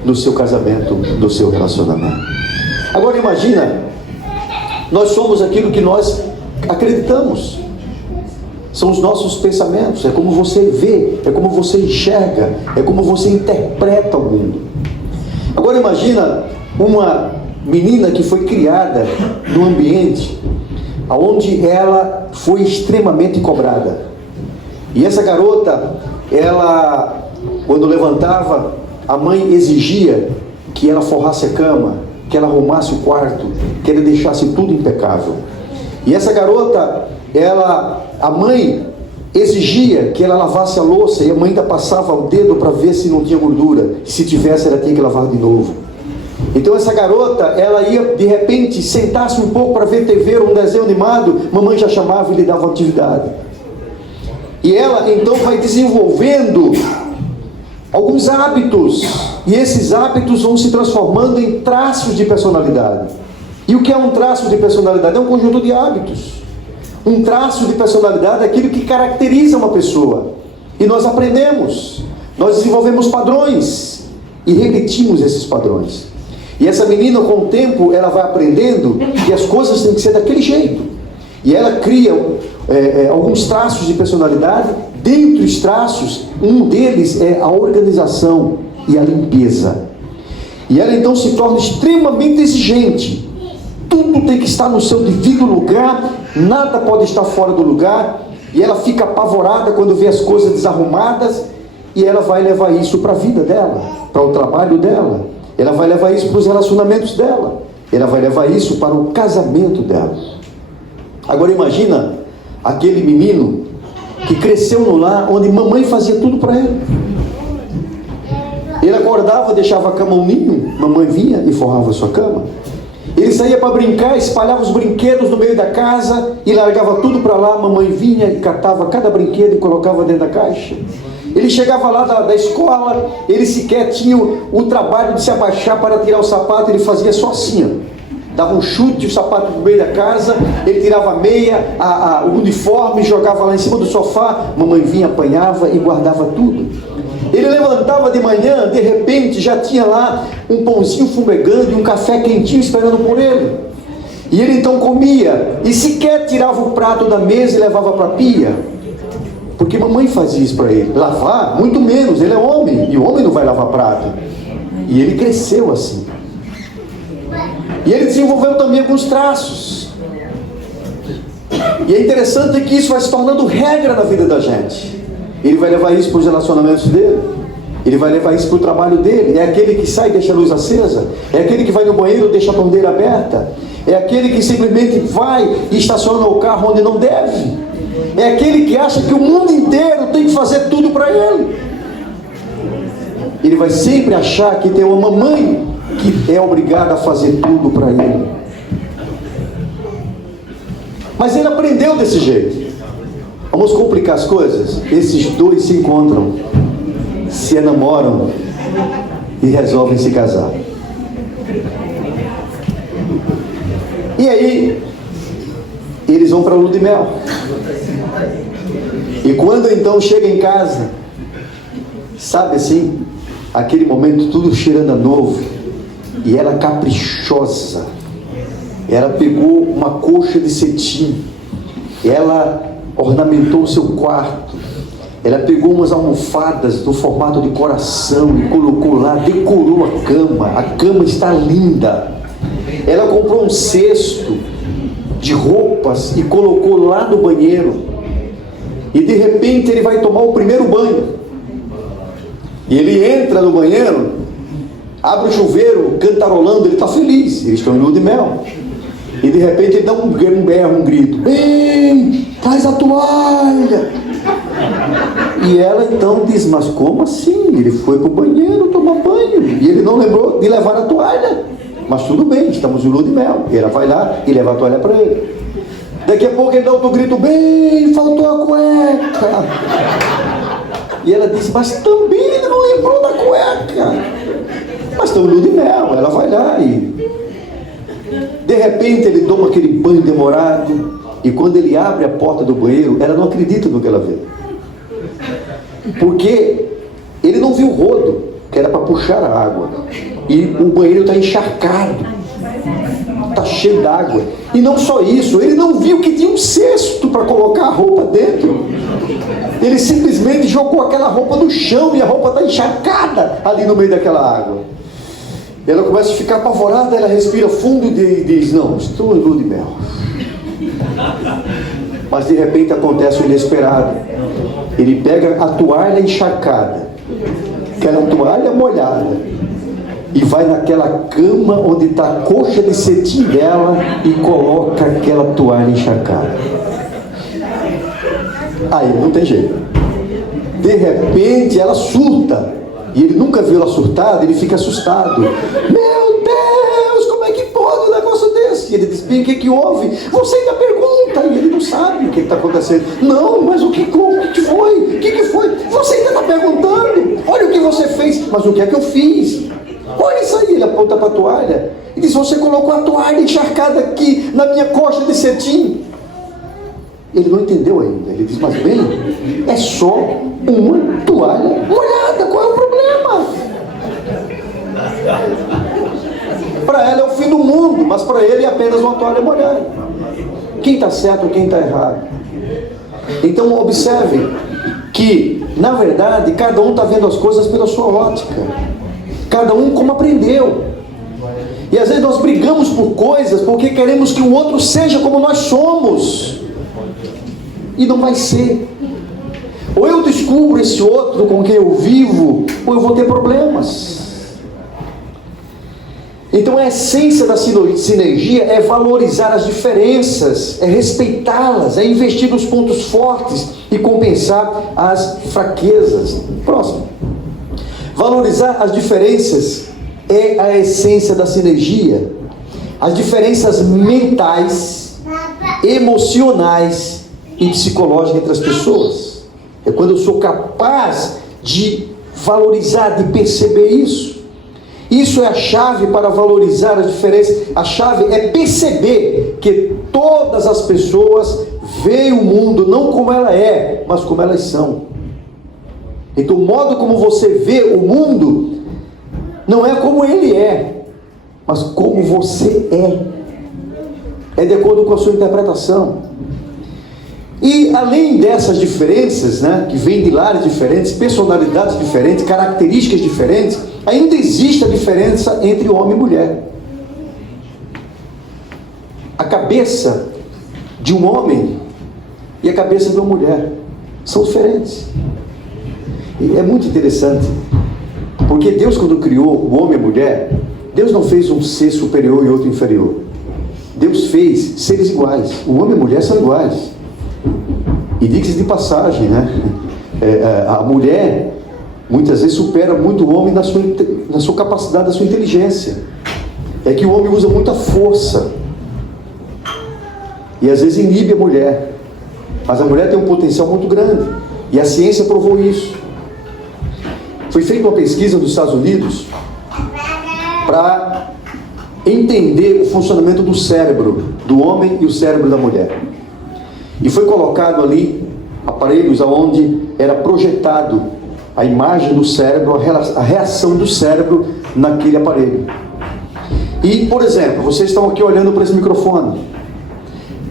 no seu casamento, no seu relacionamento. Agora imagina, nós somos aquilo que nós acreditamos. São os nossos pensamentos, é como você vê, é como você enxerga, é como você interpreta o mundo. Agora imagina uma menina que foi criada num ambiente onde ela foi extremamente cobrada. E essa garota, ela, quando levantava, a mãe exigia que ela forrasse a cama, que ela arrumasse o quarto, que ela deixasse tudo impecável. E essa garota, a mãe exigia que ela lavasse a louça, e a mãe ainda passava o dedo para ver se não tinha gordura. Se tivesse, ela tinha que lavar de novo. Então essa garota, ela ia de repente sentar-se um pouco para ver TV ou um desenho animado, mamãe já chamava e lhe dava atividade. E ela então vai desenvolvendo alguns hábitos, e esses hábitos vão se transformando em traços de personalidade. E o que é um traço de personalidade? É um conjunto de hábitos. Um traço de personalidade é aquilo que caracteriza uma pessoa. E nós aprendemos, nós desenvolvemos padrões e repetimos esses padrões. E essa menina, com o tempo, ela vai aprendendo que as coisas têm que ser daquele jeito. E ela cria alguns traços de personalidade. Dentre os traços, um deles é a organização e a limpeza. E ela então se torna extremamente exigente. Tudo tem que estar no seu devido lugar, nada pode estar fora do lugar. E ela fica apavorada quando vê as coisas desarrumadas. E ela vai levar isso para a vida dela, para o trabalho dela. Ela vai levar isso para os relacionamentos dela. Ela vai levar isso para o casamento dela. Agora imagina aquele menino que cresceu no lar onde mamãe fazia tudo para ele. Ele acordava, deixava a cama um ninho, mamãe vinha e forrava a sua cama. Ele saía para brincar, espalhava os brinquedos no meio da casa e largava tudo para lá, mamãe vinha e catava cada brinquedo e colocava dentro da caixa. Ele chegava lá da escola, ele sequer tinha o trabalho de se abaixar para tirar o sapato, ele fazia só assim, ó. Dava um chute, o sapato no meio da casa, ele tirava a meia, o uniforme, jogava lá em cima do sofá, mamãe vinha, apanhava e guardava tudo. Ele levantava de manhã, de repente já tinha lá um pãozinho fumegando e um café quentinho esperando por ele. E ele então comia, e sequer tirava o prato da mesa e levava para a pia. Porque mamãe fazia isso para ele. Lavar, muito menos, ele é homem, e o homem não vai lavar prato. E ele cresceu assim. E ele desenvolveu também alguns traços. E é interessante que isso vai se tornando regra na vida da gente. Ele vai levar isso para os relacionamentos dele. Ele vai levar isso para o trabalho dele. É aquele que sai e deixa a luz acesa. É aquele que vai no banheiro e deixa a torneira aberta. É aquele que simplesmente vai e estaciona o carro onde não deve. É aquele que acha que o mundo inteiro tem que fazer tudo para ele. Ele vai sempre achar que tem uma mamãe que é obrigada a fazer tudo para ele. Mas ele aprendeu desse jeito. Vamos complicar as coisas? Esses dois se encontram, se enamoram e resolvem se casar. E aí, eles vão para a lua de mel. E quando então chega em casa, sabe assim, aquele momento tudo cheirando a novo, e ela caprichosa, ela pegou uma coxa de cetim, ela ornamentou o seu quarto, ela pegou umas almofadas do formato de coração e colocou lá, decorou a cama está linda. Ela comprou um cesto de roupas e colocou lá no banheiro. E de repente ele vai tomar o primeiro banho. E ele entra no banheiro, abre o chuveiro, cantarolando, ele está feliz, eles estão em lua de mel. E de repente ele dá um berro, um grito: "Bem, traz a toalha!" E ela então diz: "Mas como assim? Ele foi para o banheiro tomar banho e ele não lembrou de levar a toalha." Mas tudo bem, estamos em lua de mel. E ela vai lá e leva a toalha para ele. Daqui a pouco ele dá outro grito: "Bem, faltou a cueca." E ela diz: "Mas também ele não lembrou da cueca." Mas estamos em lua de mel. Ela vai lá e de repente ele toma aquele banho demorado. E quando ele abre a porta do banheiro, ela não acredita no que ela vê. Porque ele não viu o rodo, que era para puxar a água. E o banheiro está encharcado, está cheio d'água. E não só isso, ele não viu que tinha um cesto para colocar a roupa dentro. Ele simplesmente jogou aquela roupa no chão e a roupa está encharcada ali no meio daquela água. Ela começa a ficar apavorada, ela respira fundo e diz: "Não, estou em lua de mel." Mas de repente acontece o inesperado. Ele pega a toalha encharcada, aquela toalha molhada, e vai naquela cama onde está a coxa de cetim dela e coloca aquela toalha encharcada. Aí não tem jeito. De repente ela surta. E ele nunca viu ela surtada, ele fica assustado. "Meu Deus, como é que pode um negócio desse?" E ele diz: "Bem, o que houve?" "Você ainda pergunta." E ele não sabe o que está acontecendo. "Não, mas o que foi? O que foi? Você ainda está perguntando? Olha o que você fez." "Mas o que é que eu fiz?" "Olha isso aí." Ele aponta para a toalha e diz: "Você colocou a toalha encharcada aqui na minha coxa de cetim." Ele não entendeu ainda. Ele diz: "Mas bem, é só uma toalha molhada, qual é o problema?" Para ela é o fim do mundo, mas para ele é apenas uma toalha molhada. Quem está certo ou quem está errado? Então observe que, na verdade, cada um está vendo as coisas pela sua ótica. Cada um como aprendeu. E às vezes nós brigamos por coisas porque queremos que o outro seja como nós somos. E não vai ser. Ou eu descubro esse outro com quem eu vivo, ou eu vou ter problemas. Então a essência da sinergia é valorizar as diferenças, é respeitá-las, é investir nos pontos fortes e compensar as fraquezas. Próximo. Valorizar as diferenças é a essência da sinergia. As diferenças mentais, emocionais e psicológicas entre as pessoas. É quando eu sou capaz de valorizar, de perceber isso. Isso é a chave para valorizar as diferenças. A chave é perceber que todas as pessoas veem o mundo não como ela é, mas como elas são. Então o modo como você vê o mundo não é como ele é, mas como você é. É de acordo com a sua interpretação. E além dessas diferenças, né, que vêm de lares diferentes, personalidades diferentes, características diferentes, ainda existe a diferença entre homem e mulher. A cabeça de um homem e a cabeça de uma mulher são diferentes. E é muito interessante, porque Deus, quando criou o homem e a mulher, Deus não fez um ser superior e outro inferior. Deus fez seres iguais. O homem e a mulher são iguais. E diga-se de passagem, né? A mulher muitas vezes supera muito o homem na sua capacidade, na sua inteligência. É que o homem usa muita força e às vezes inibe a mulher, mas a mulher tem um potencial muito grande, e a ciência provou isso. Foi feita uma pesquisa nos Estados Unidos para entender o funcionamento do cérebro do homem e o cérebro da mulher, e foi colocado ali aparelhos onde era projetado a imagem do cérebro, a reação do cérebro naquele aparelho. E, por exemplo, vocês estão aqui olhando para esse microfone.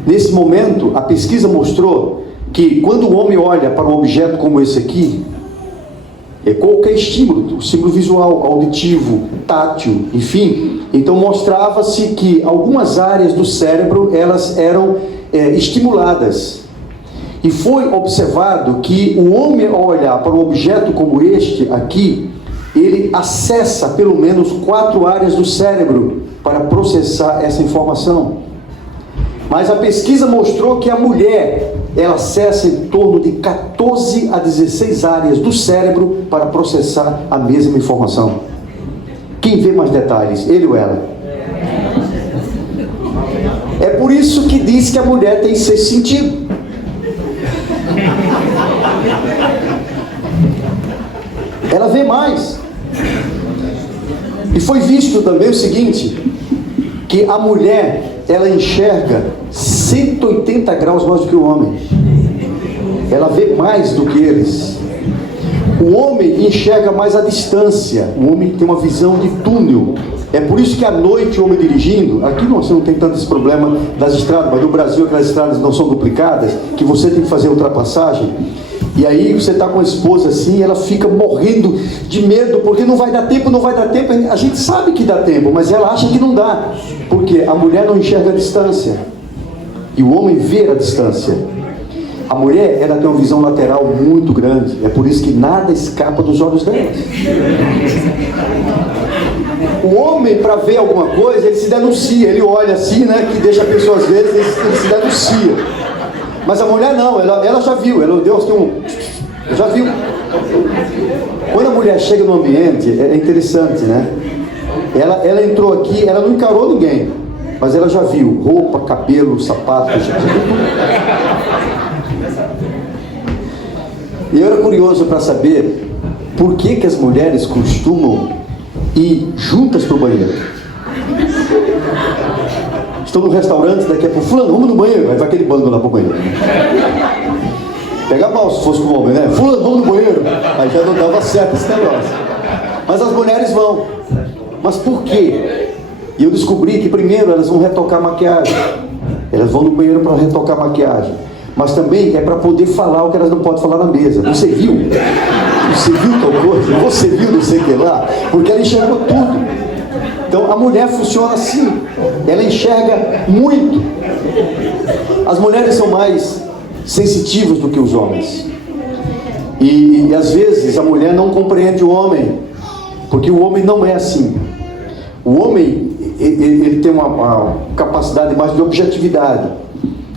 Nesse momento, a pesquisa mostrou que quando o homem olha para um objeto como esse aqui, qualquer estímulo, estímulo visual, auditivo, tátil, enfim, então mostrava-se que algumas áreas do cérebro, elas eram estimuladas. E foi observado que o homem, ao olhar para um objeto como este aqui, ele acessa pelo menos 4 áreas do cérebro para processar essa informação. Mas a pesquisa mostrou que a mulher, ela acessa em torno de 14 a 16 áreas do cérebro para processar a mesma informação. Quem vê mais detalhes, ele ou ela? É por isso que diz que a mulher tem 6 sentidos. Ela vê mais. E foi visto também o seguinte, que a mulher, ela enxerga 180 graus mais do que o homem. Ela vê mais do que eles. O homem enxerga mais a distância. O homem tem uma visão de túnel. É por isso que à noite o homem dirigindo, aqui você não tem tanto esse problema das estradas, mas no Brasil aquelas estradas não são duplicadas, que você tem que fazer ultrapassagem. E aí você está com a esposa assim, ela fica morrendo de medo, porque não vai dar tempo, não vai dar tempo. A gente sabe que dá tempo, mas ela acha que não dá, porque a mulher não enxerga a distância e o homem vê a distância. A mulher, ela tem uma visão lateral muito grande, é por isso que nada escapa dos olhos dela. O homem, para ver alguma coisa, ele se denuncia, ele olha assim, né, que deixa a pessoa às vezes, ele se denuncia. Mas a mulher não, ela já viu, Deus tem já viu. Quando a mulher chega no ambiente, é interessante, né? Ela entrou aqui, ela não encarou ninguém, mas ela já viu roupa, cabelo, sapato, já viu tudo. E eu era curioso para saber por que as mulheres costumam ir juntas para o banheiro. Estou no restaurante, daqui a pouco, fulano, vamos no banheiro. Aí vai aquele bando lá pro banheiro. Pega mal se fosse com o homem, né? Fulano, vamos no banheiro. Aí já não dava certo esse negócio. Mas as mulheres vão. Mas por quê? E eu descobri que primeiro elas vão retocar a maquiagem. Elas vão no banheiro para retocar a maquiagem. Mas também é para poder falar o que elas não podem falar na mesa. Você viu? Você viu tal coisa? Você viu não sei o que lá? Porque ela enxergou tudo. Então a mulher funciona assim, ela enxerga muito. As mulheres são mais sensitivas do que os homens. E às vezes a mulher não compreende o homem, porque o homem não é assim. O homem, ele tem uma capacidade mais de objetividade.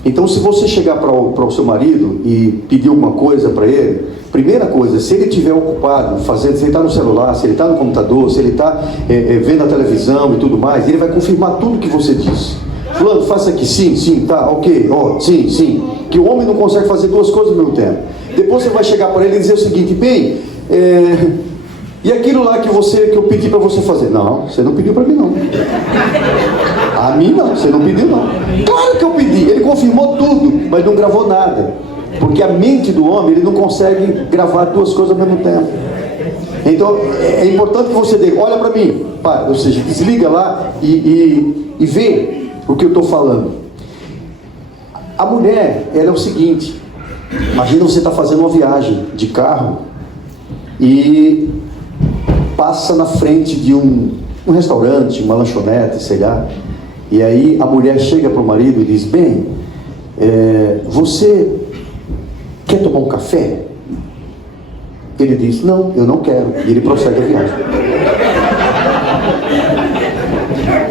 Então se você chegar para o seu marido e pedir alguma coisa para ele, primeira coisa, se ele estiver ocupado, se ele está no celular, se ele está no computador, se ele está vendo a televisão e tudo mais, ele vai confirmar tudo que você diz. Fulano, faça aqui, sim, tá, ok, sim. Que o homem não consegue fazer 2 coisas ao mesmo tempo. Depois você vai chegar para ele e dizer o seguinte, bem, e aquilo lá que eu pedi para você fazer? Não, você não pediu para mim não. A mim não, você não pediu não. Claro que eu pedi, ele confirmou tudo, mas não gravou nada. Porque a mente do homem, ele não consegue gravar 2 coisas ao mesmo tempo. Então, é importante que você dê, olha para mim, ou seja, desliga lá e vê o que eu estou falando. A mulher, ela é o seguinte: imagina você está fazendo uma viagem de carro e passa na frente de um restaurante, uma lanchonete, sei lá, e aí a mulher chega para o marido e diz: bem, você quer tomar um café? Ele diz: não, eu não quero. E ele prossegue a viagem.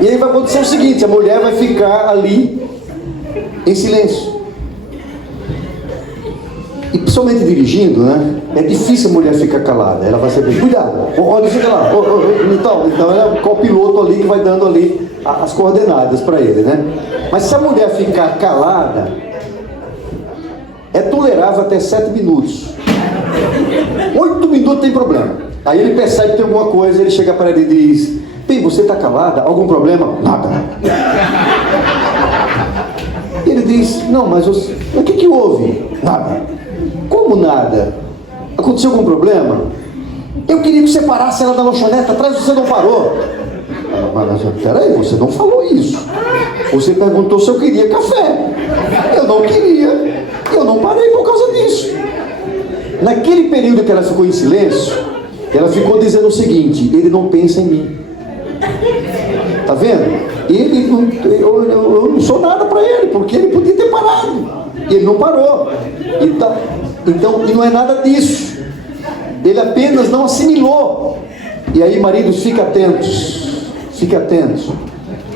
E aí vai acontecer o seguinte: a mulher vai ficar ali em silêncio. E principalmente dirigindo, né? É difícil a mulher ficar calada. Ela vai saber: cuidado, olha, fica lá. Então é o piloto ali que vai dando ali as coordenadas para ele, né? Mas se a mulher ficar calada, é tolerável até 7 minutos. 8 minutos tem problema. Aí ele percebe que tem alguma coisa, ele chega para ele e diz: bem, você está calada? Algum problema? Nada. Ele diz: não, mas o que houve? Nada. Como nada? Aconteceu algum problema? Eu queria que você parasse ela da lanchonete atrás, você não parou. Mas peraí, você não falou isso. Você perguntou se eu queria café. Eu não queria. Eu não parei por causa disso. Naquele período que ela ficou em silêncio, ela ficou dizendo o seguinte: ele não pensa em mim. Tá vendo? Eu não sou nada para ele, porque ele podia ter parado. Ele não parou. Então, e não é nada disso. Ele apenas não assimilou. E aí, maridos, fiquem atentos. Fiquem atentos.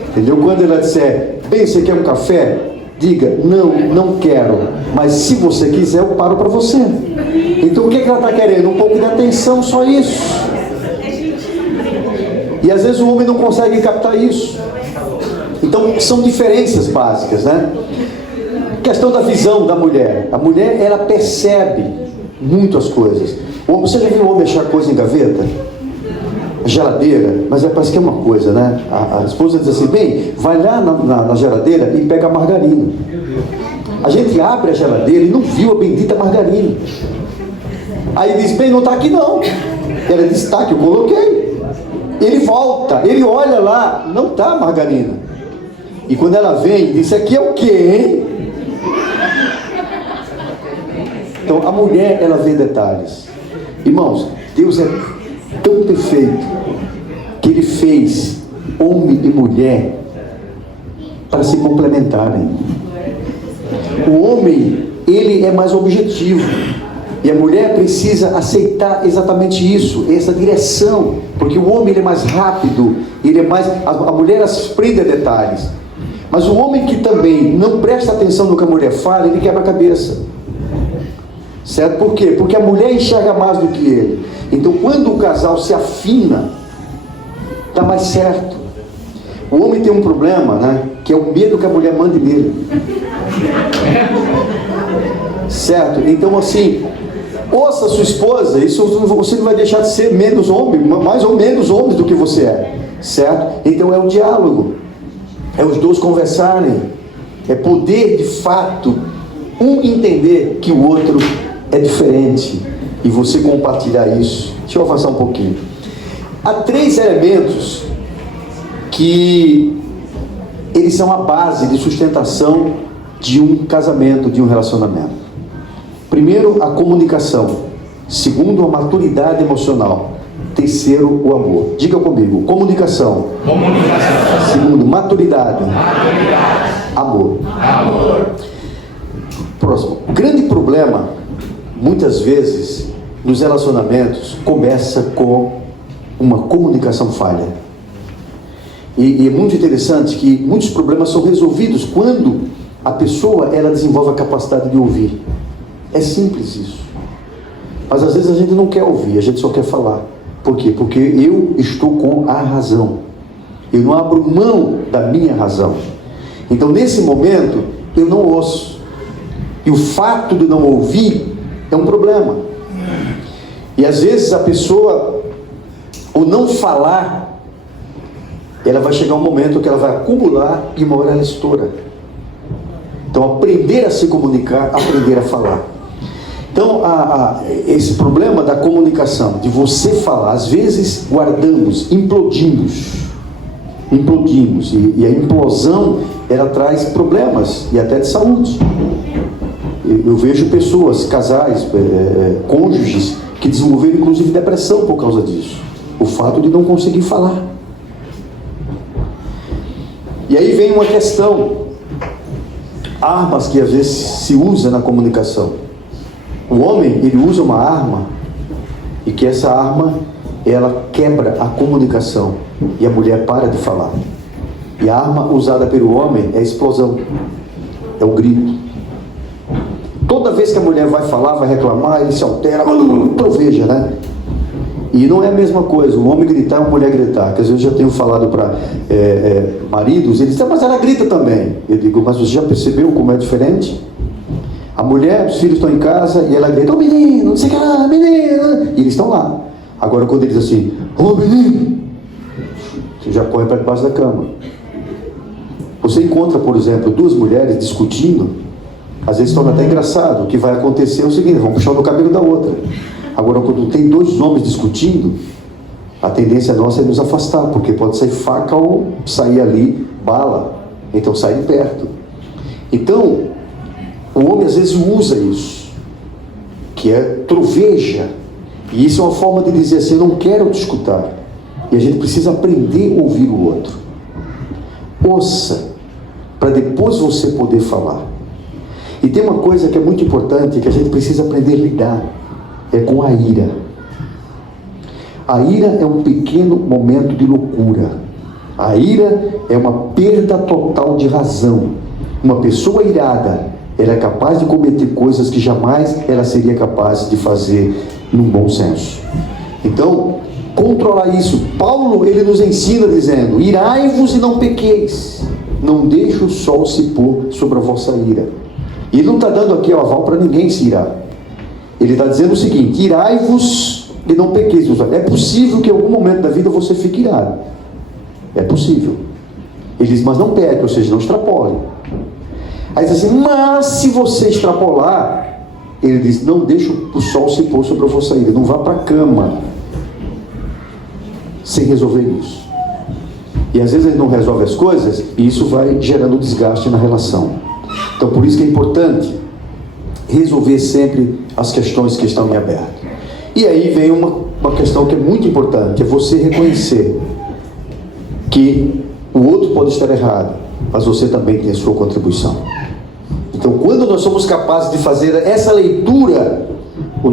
Entendeu? Quando ela disser: bem, você quer um café? Diga: não quero. Mas se você quiser, eu paro para você. Então o que ela está querendo? Um pouco de atenção, só isso. E às vezes o homem não consegue captar isso. Então são diferenças básicas, né? Questão da visão da mulher. A mulher, ela percebe muito as coisas. Você já viu o homem achar coisa em gaveta? Geladeira, mas parece que é uma coisa, né? A esposa diz assim: bem, vai lá na geladeira e pega a margarina. A gente abre a geladeira e não viu a bendita margarina. Aí diz: bem, não está aqui não. Ela diz: está aqui, eu coloquei. Ele volta, ele olha lá, não está a margarina. E quando ela vem, diz: aqui é o quê, hein? Então a mulher, ela vê detalhes. Irmãos, Deus é tão perfeito que Ele fez homem e mulher para se complementarem. O homem, ele é mais objetivo, e a mulher precisa aceitar exatamente isso, essa direção, porque o homem, ele é mais rápido, ele é mais, a mulher prende a detalhes. Mas o homem que também não presta atenção no que a mulher fala, ele quebra a cabeça. Certo? Por quê? Porque a mulher enxerga mais do que ele. Então, quando o casal se afina, dá mais certo. O homem tem um problema, né? Que é o medo que a mulher mande nele. Certo? Então, assim, ouça a sua esposa, isso você não vai deixar de ser menos homem, mais ou menos homem do que você é. Certo? Então é o diálogo. É os dois conversarem. É poder, de fato, um entender que o outro é diferente. E você compartilhar isso. Deixa eu avançar um pouquinho. Há 3 elementos que eles são a base de sustentação de um casamento, de um relacionamento. Primeiro, a comunicação. Segundo, a maturidade emocional. Terceiro, o amor. Diga comigo: comunicação. Segundo, maturidade. Amor. Próximo. O grande problema, muitas vezes, nos relacionamentos, começa com uma comunicação falha. E é muito interessante que muitos problemas são resolvidos quando a pessoa, ela desenvolve a capacidade de ouvir. É simples isso. Mas às vezes a gente não quer ouvir, a gente só quer falar. Por quê? Porque eu estou com a razão. Eu não abro mão da minha razão. Então, nesse momento, eu não ouço. E o fato de não ouvir é um problema. E às vezes a pessoa, ou não falar, ela vai chegar um momento que ela vai acumular e uma hora ela estoura. Então, aprender a se comunicar, aprender a falar. Então, esse problema da comunicação, de você falar, às vezes guardamos, implodimos. E a implosão ela traz problemas, e até de saúde. Eu vejo pessoas, casais, cônjuges, que desenvolveram inclusive depressão por causa disso. O fato de não conseguir falar. E aí vem uma questão, armas que às vezes se usa na comunicação. O homem, ele usa uma arma, e que essa arma, ela quebra a comunicação, e a mulher para de falar. E a arma usada pelo homem é a explosão, é o grito. Toda vez que a mulher vai falar, vai reclamar, ele se altera, troveja, né? E não é a mesma coisa, o homem gritar e a mulher gritar, que às vezes eu já tenho falado para maridos, eles dizem, mas ela grita também. Eu digo, mas você já percebeu como é diferente? A mulher, os filhos estão em casa e ela grita, ô menino, não sei o que lá, menino, e eles estão lá. Agora quando ele diz assim, ô menino, você já corre para debaixo da cama. Você encontra, por exemplo, duas mulheres discutindo, às vezes torna até engraçado. O que vai acontecer é o seguinte, vão puxar no cabelo da outra. Agora, quando tem dois homens discutindo, a tendência nossa é nos afastar, porque pode sair faca ou sair ali bala. Então, sai de perto. Então, o homem às vezes usa isso, que é troveja. E isso é uma forma de dizer assim, eu não quero te escutar. E a gente precisa aprender a ouvir o outro. Ouça, para depois você poder falar. E tem uma coisa que é muito importante, que a gente precisa aprender a lidar, é com a ira. A ira é um pequeno momento de loucura. A ira é uma perda total de razão. Uma pessoa irada, ela é capaz de cometer coisas que jamais ela seria capaz de fazer num bom senso. Então, controlar isso. Paulo, ele nos ensina dizendo, irai-vos e não pequeis. Não deixe o sol se pôr sobre a vossa ira. E ele não está dando aqui o aval para ninguém se irar. Ele está dizendo o seguinte, irai-vos e não pequeis. É possível que em algum momento da vida você fique irado. É possível. Ele diz, mas não peque, ou seja, não extrapole. Aí diz assim, mas se você extrapolar, ele diz, não deixe o sol se pôr sobre a vossa ira. Não vá para a cama sem resolver isso. E às vezes ele não resolve as coisas, e isso vai gerando desgaste na relação. Então por isso que é importante resolver sempre as questões que estão em aberto. E aí vem uma questão que é muito importante, é você reconhecer que o outro pode estar errado, mas você também tem a sua contribuição. Então quando nós somos capazes de fazer essa leitura,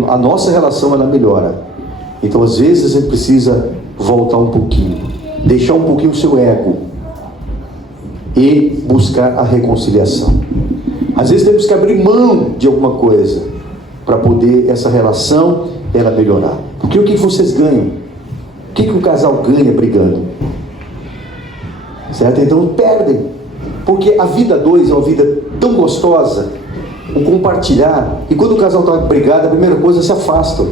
a nossa relação ela melhora. Então às vezes a gente precisa voltar um pouquinho, deixar um pouquinho o seu ego e buscar a reconciliação. Às vezes temos que abrir mão de alguma coisa para poder essa relação ela melhorar. Porque o que vocês ganham? O que o casal ganha brigando? Certo? Então perdem. Porque a vida a dois é uma vida tão gostosa, o compartilhar. E quando o casal está brigado, a primeira coisa se afastam.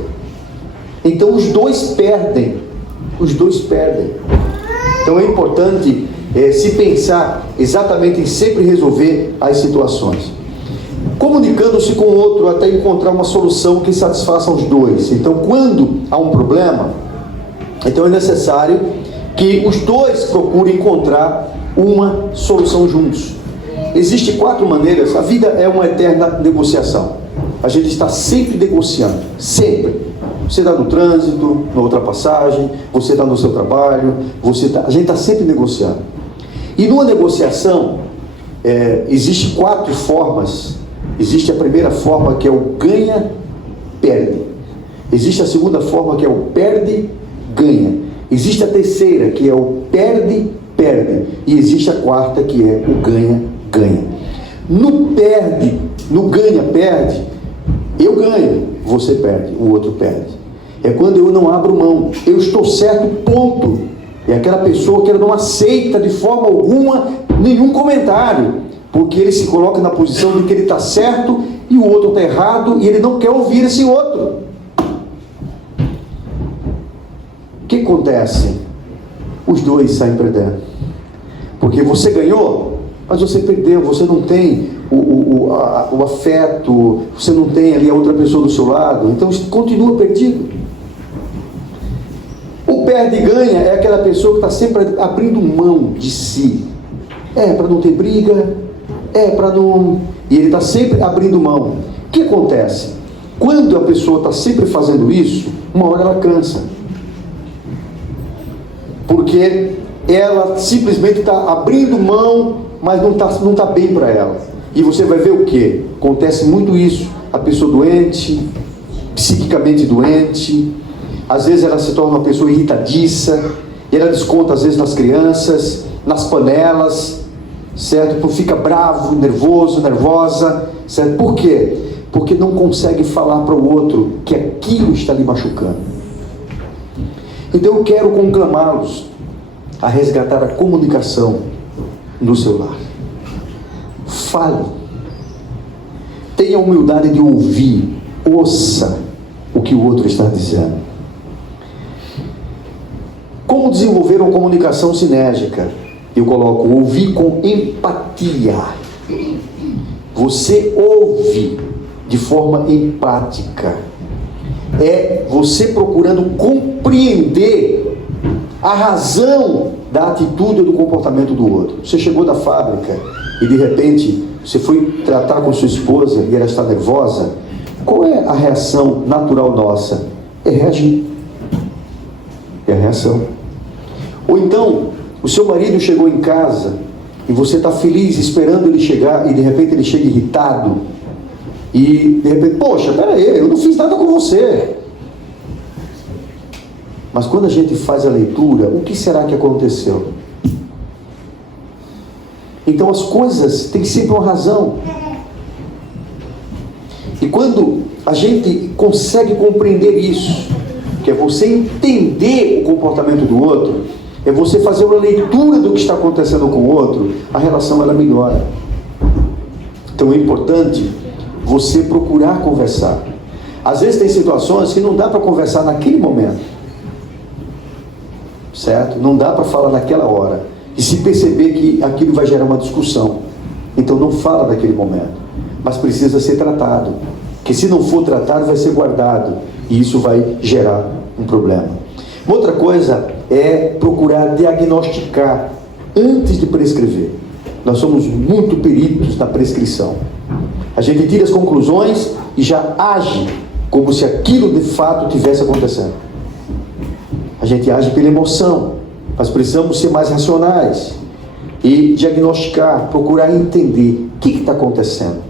Então os dois perdem. Os dois perdem. Então é importante se pensar exatamente em sempre resolver as situações, comunicando-se com o outro até encontrar uma solução que satisfaça os dois. Então quando há um problema, então é necessário que os dois procurem encontrar uma solução juntos. Existem 4 maneiras. A vida é uma eterna negociação. A gente está sempre negociando, sempre. Você está no trânsito, na ultrapassagem, você está no seu trabalho, a gente está sempre negociando. E numa negociação, existe 4 formas. Existe a primeira forma, que é o ganha-perde. Existe a segunda forma, que é o perde-ganha. Existe a terceira, que é o perde-perde. E existe a quarta, que é o ganha-ganha. No ganha-perde, eu ganho, você perde, o outro perde. É quando eu não abro mão, eu estou certo, ponto. É aquela pessoa que ela não aceita de forma alguma nenhum comentário, porque ele se coloca na posição de que ele está certo e o outro está errado, e ele não quer ouvir esse outro. O que acontece? Os dois saem perdendo, porque você ganhou, mas você perdeu. Você não tem o afeto, você não tem ali a outra pessoa do seu lado, então continua perdido. O perde e ganha é aquela pessoa que está sempre abrindo mão de si. para não ter briga, para não... E ele está sempre abrindo mão. O que acontece? Quando a pessoa está sempre fazendo isso, uma hora ela cansa. Porque ela simplesmente está abrindo mão, mas não tá bem para ela. E você vai ver o quê? Acontece muito isso. A pessoa doente, psiquicamente doente, às vezes ela se torna uma pessoa irritadiça, e ela desconta às vezes nas crianças, nas panelas, certo? Fica bravo, nervoso, nervosa, certo? Por quê? Porque não consegue falar para o outro que aquilo está lhe machucando. Então eu quero conclamá-los a resgatar a comunicação no seu lar. Fale. Tenha a humildade de ouvir. Ouça o que o outro está dizendo. Como desenvolver uma comunicação sinérgica? Eu coloco ouvir com empatia. Você ouve de forma empática. É você procurando compreender a razão da atitude ou do comportamento do outro. Você chegou da fábrica e de repente você foi tratar com sua esposa e ela está nervosa. Qual é a reação natural nossa? É reagir. É a reação. Ou então, o seu marido chegou em casa e você está feliz esperando ele chegar e de repente ele chega irritado e de repente, poxa, peraí, eu não fiz nada com você. Mas quando a gente faz a leitura, o que será que aconteceu? Então as coisas têm sempre uma razão. E quando a gente consegue compreender isso, que é você entender o comportamento do outro, é você fazer uma leitura do que está acontecendo com o outro, a relação ela melhora. Então é importante você procurar conversar. Às vezes tem situações que não dá para conversar naquele momento, certo? Não dá para falar naquela hora. E se perceber que aquilo vai gerar uma discussão, então não fala naquele momento, mas precisa ser tratado. Que se não for tratado, vai ser guardado, e isso vai gerar um problema. Outra coisa é procurar diagnosticar antes de prescrever. Nós somos muito peritos na prescrição. A gente tira as conclusões e já age como se aquilo de fato tivesse acontecendo. A gente age pela emoção, mas precisamos ser mais racionais e diagnosticar, procurar entender o que está acontecendo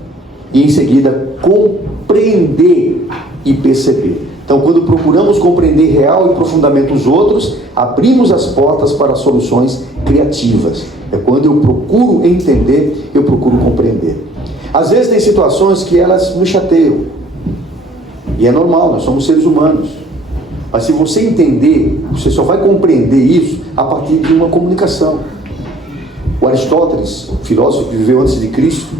e em seguida compreender e perceber. Então, quando procuramos compreender real e profundamente os outros, abrimos as portas para soluções criativas. É quando eu procuro entender, eu procuro compreender. Às vezes tem situações que elas me chateiam, e é normal, nós somos seres humanos. Mas se você entender, você só vai compreender isso a partir de uma comunicação. O Aristóteles, o filósofo que viveu antes de Cristo,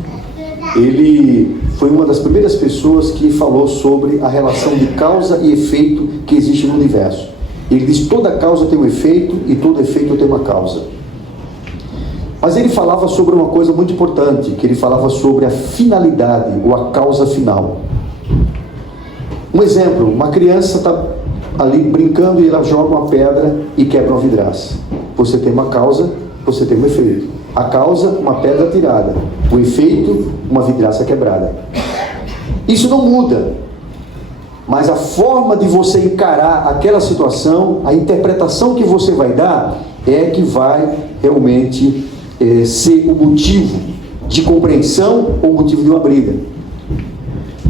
ele foi uma das primeiras pessoas que falou sobre a relação de causa e efeito que existe no universo. Ele diz que toda causa tem um efeito e todo efeito tem uma causa. Mas ele falava sobre uma coisa muito importante, que ele falava sobre a finalidade ou a causa final. Um exemplo, uma criança está ali brincando e ela joga uma pedra e quebra uma vidraça. Você tem uma causa, você tem um efeito. A causa, uma pedra tirada. O efeito, uma vidraça quebrada. Isso não muda. Mas a forma de você encarar aquela situação, a interpretação que você vai dar, é que vai realmente ser o motivo de compreensão ou motivo de uma briga.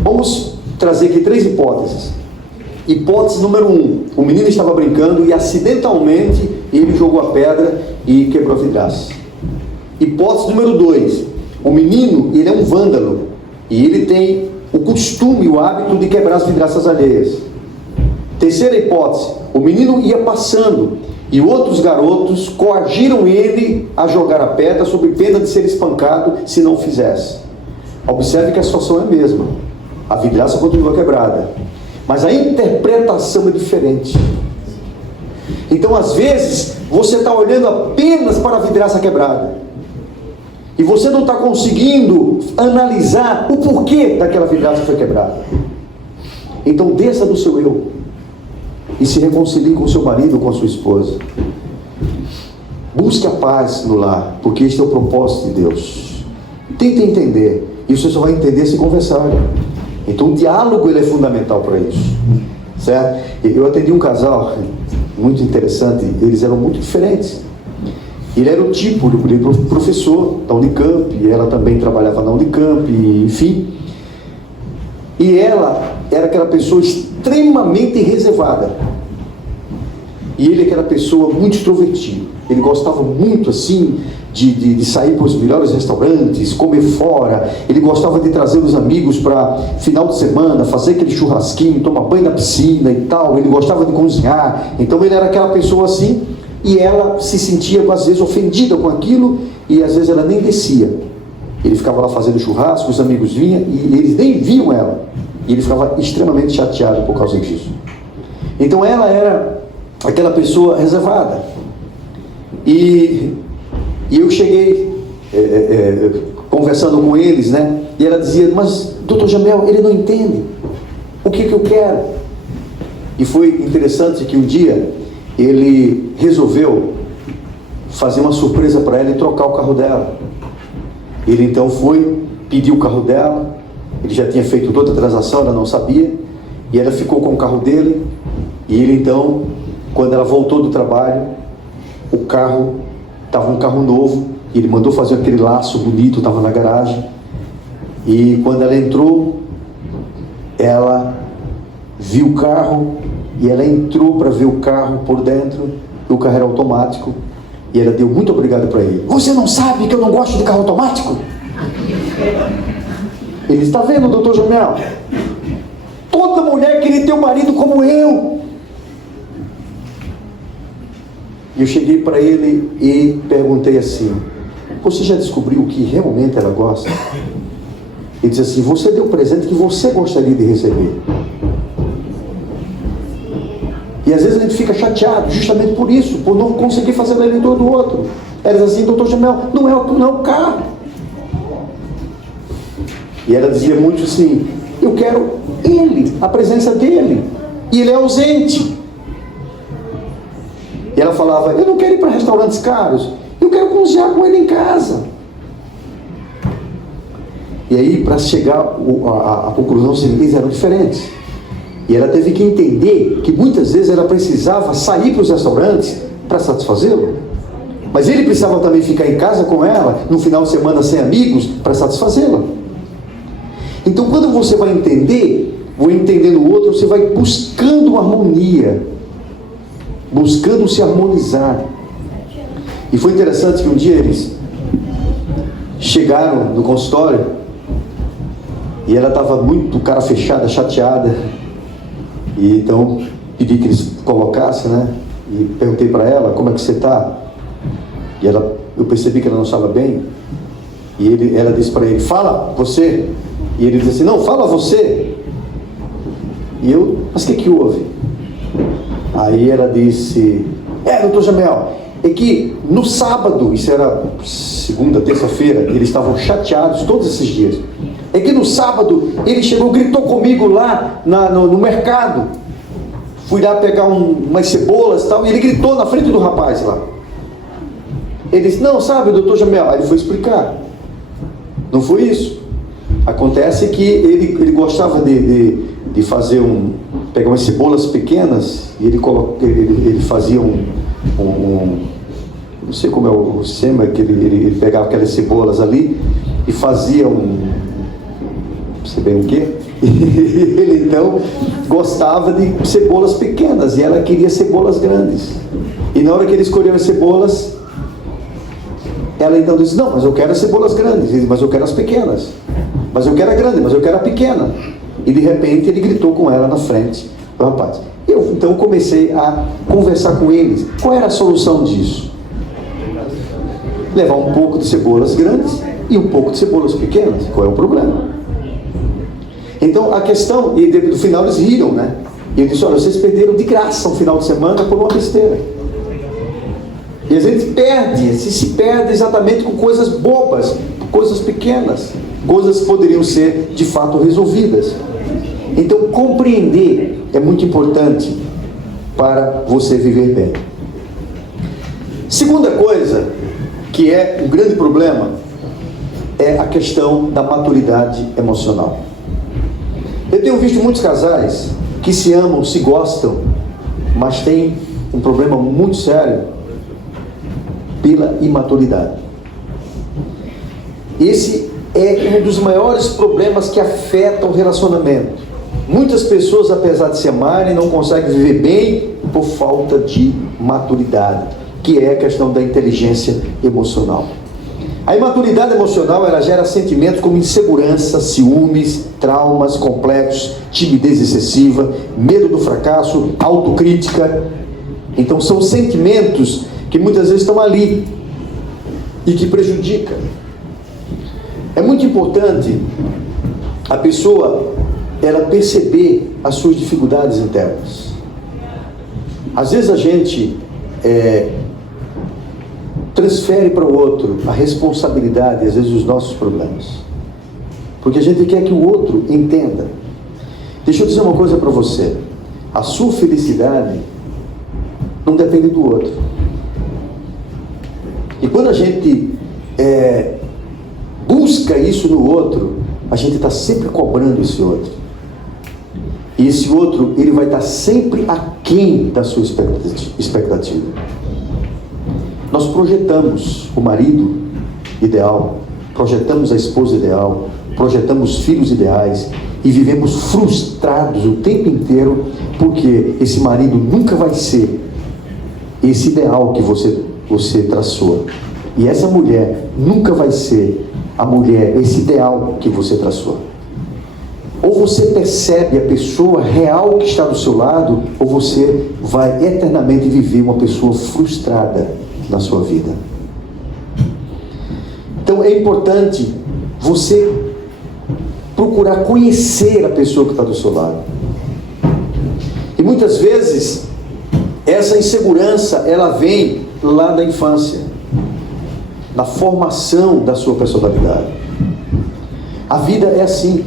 Vamos trazer aqui 3 hipóteses. Hipótese número 1. O menino estava brincando e acidentalmente ele jogou a pedra e quebrou a vidraça. Hipótese número 2. O menino, ele é um vândalo e ele tem o costume, o hábito de quebrar as vidraças alheias. Terceira hipótese. O menino ia passando e outros garotos coagiram ele a jogar a pedra sob pena de ser espancado se não o fizesse. Observe que a situação é a mesma. A vidraça continua quebrada, mas a interpretação é diferente. Então, às vezes, você está olhando apenas para a vidraça quebrada e você não está conseguindo analisar o porquê daquela vidraça que foi quebrada. Então, desça do seu eu e se reconcilie com o seu marido ou com a sua esposa. busque a paz no lar, porque este é o propósito de Deus. Tente entender, e você só vai entender se conversar. Então o diálogo ele é fundamental para isso, certo? Eu atendi um casal muito interessante, eles eram muito diferentes. Ele era o tipo de professor da Unicamp, e ela também trabalhava na Unicamp, enfim. E ela era aquela pessoa extremamente reservada. E ele aquela pessoa muito extrovertida. Ele gostava muito assim de sair para os melhores restaurantes, comer fora. Ele gostava de trazer os amigos para final de semana, fazer aquele churrasquinho, tomar banho na piscina e tal. Ele gostava de cozinhar. Então ele era aquela pessoa assim, e ela se sentia às vezes ofendida com aquilo, e às vezes ela nem descia. Ele ficava lá fazendo churrasco, os amigos vinham e eles nem viam ela. E ele ficava extremamente chateado por causa disso. Então ela era aquela pessoa reservada. E eu cheguei conversando com eles, né? E ela dizia, mas Dr. Jamel, ele não entende o que eu quero. E foi interessante que um dia ele resolveu fazer uma surpresa para ela e trocar o carro dela. Ele então foi, pediu o carro dela, ele já tinha feito toda a transação, ela não sabia, e ela ficou com o carro dele, e ele então, quando ela voltou do trabalho, o carro estava um carro novo, ele mandou fazer aquele laço bonito, estava na garagem, e quando ela entrou, ela viu o carro, e ela entrou para ver o carro por dentro, e o carro era automático, e ela deu muito obrigado para ele. Você não sabe que eu não gosto de carro automático? Ele está vendo, doutor Jamel? Toda mulher queria ter um marido como eu. E eu cheguei para ele e perguntei assim, você já descobriu o que realmente ela gosta? Ele disse assim, você deu o presente que você gostaria de receber. E às vezes a gente fica chateado justamente por isso, por não conseguir fazer a leitura do outro. Ela diz assim, doutor Jamel, não é o carro. E ela dizia muito assim, eu quero ele, a presença dele. E ele é ausente. E ela falava, eu não quero ir para restaurantes caros, eu quero cozinhar com ele em casa. E aí, para chegar à conclusão, eles eram diferentes. E ela teve que entender que muitas vezes ela precisava sair para os restaurantes para satisfazê-lo. Mas ele precisava também ficar em casa com ela, no final de semana sem amigos, para satisfazê-la. Então quando você vai entender o outro, você vai buscando harmonia, buscando se harmonizar. E foi interessante que um dia eles chegaram no consultório, e ela estava muito cara fechada, chateada. E então pedi que eles colocassem, né? E perguntei para ela, como é que você está? E eu percebi que ela não estava bem. E ela disse para ele, fala você. E ele disse assim, não, fala você. E eu, mas o que houve? Aí ela disse, doutor Jamel, é que no sábado, isso era segunda, terça-feira, eles estavam chateados todos esses dias. É que no sábado ele chegou, gritou comigo lá no mercado. Fui lá pegar umas cebolas e tal, e ele gritou na frente do rapaz lá. Ele disse, não, sabe, doutor Jamel, aí ele foi explicar. Não foi isso. Acontece que ele gostava de fazer pegar umas cebolas pequenas, e ele fazia não sei como é o sistema, que ele pegava aquelas cebolas ali e fazia não sei bem o que. Ele então gostava de cebolas pequenas e ela queria cebolas grandes. E na hora que ele escolheu as cebolas, ela então disse, não, mas eu quero as cebolas grandes. Ele disse, mas eu quero as pequenas. Mas eu quero a grande, mas eu quero a pequena. E de repente ele gritou com ela na frente do rapaz. Eu então comecei a conversar com eles. Qual era a solução disso? Levar um pouco de cebolas grandes e um pouco de cebolas pequenas. Qual é o problema? Então a questão, e no final eles riram, né? E eu disse, olha, vocês perderam de graça um final de semana por uma besteira. E a gente se perde exatamente com coisas bobas, coisas pequenas, coisas que poderiam ser de fato resolvidas. Então compreender é muito importante para você viver bem. Segunda coisa, que é um grande problema, é a questão da maturidade emocional. Eu tenho visto muitos casais que se amam, se gostam, mas tem um problema muito sério pela imaturidade. Esse é um dos maiores problemas que afetam o relacionamento. Muitas pessoas, apesar de se amarem, não conseguem viver bem por falta de maturidade, que é a questão da inteligência emocional. A imaturidade emocional, ela gera sentimentos como insegurança, ciúmes, traumas complexos, timidez excessiva, medo do fracasso, autocrítica. Então são sentimentos que muitas vezes estão ali e que prejudicam. É muito importante a pessoa ela perceber as suas dificuldades internas. Às vezes a gente transfere para o outro a responsabilidade, às vezes, dos nossos problemas, porque a gente quer que o outro entenda. Deixa eu dizer uma coisa para você: a sua felicidade não depende do outro. E quando a gente busca isso no outro, a gente está sempre cobrando esse outro. E esse outro, ele vai estar sempre aquém da sua expectativa. Nós projetamos o marido ideal, projetamos a esposa ideal, projetamos filhos ideais e vivemos frustrados o tempo inteiro porque esse marido nunca vai ser esse ideal que você traçou. E essa mulher nunca vai ser a mulher, esse ideal que você traçou. Ou você percebe a pessoa real que está do seu lado, ou você vai eternamente viver uma pessoa frustrada na sua vida. Então é importante você procurar conhecer a pessoa que está do seu lado. E muitas vezes essa insegurança ela vem lá da infância, na formação da sua personalidade. A vida é assim.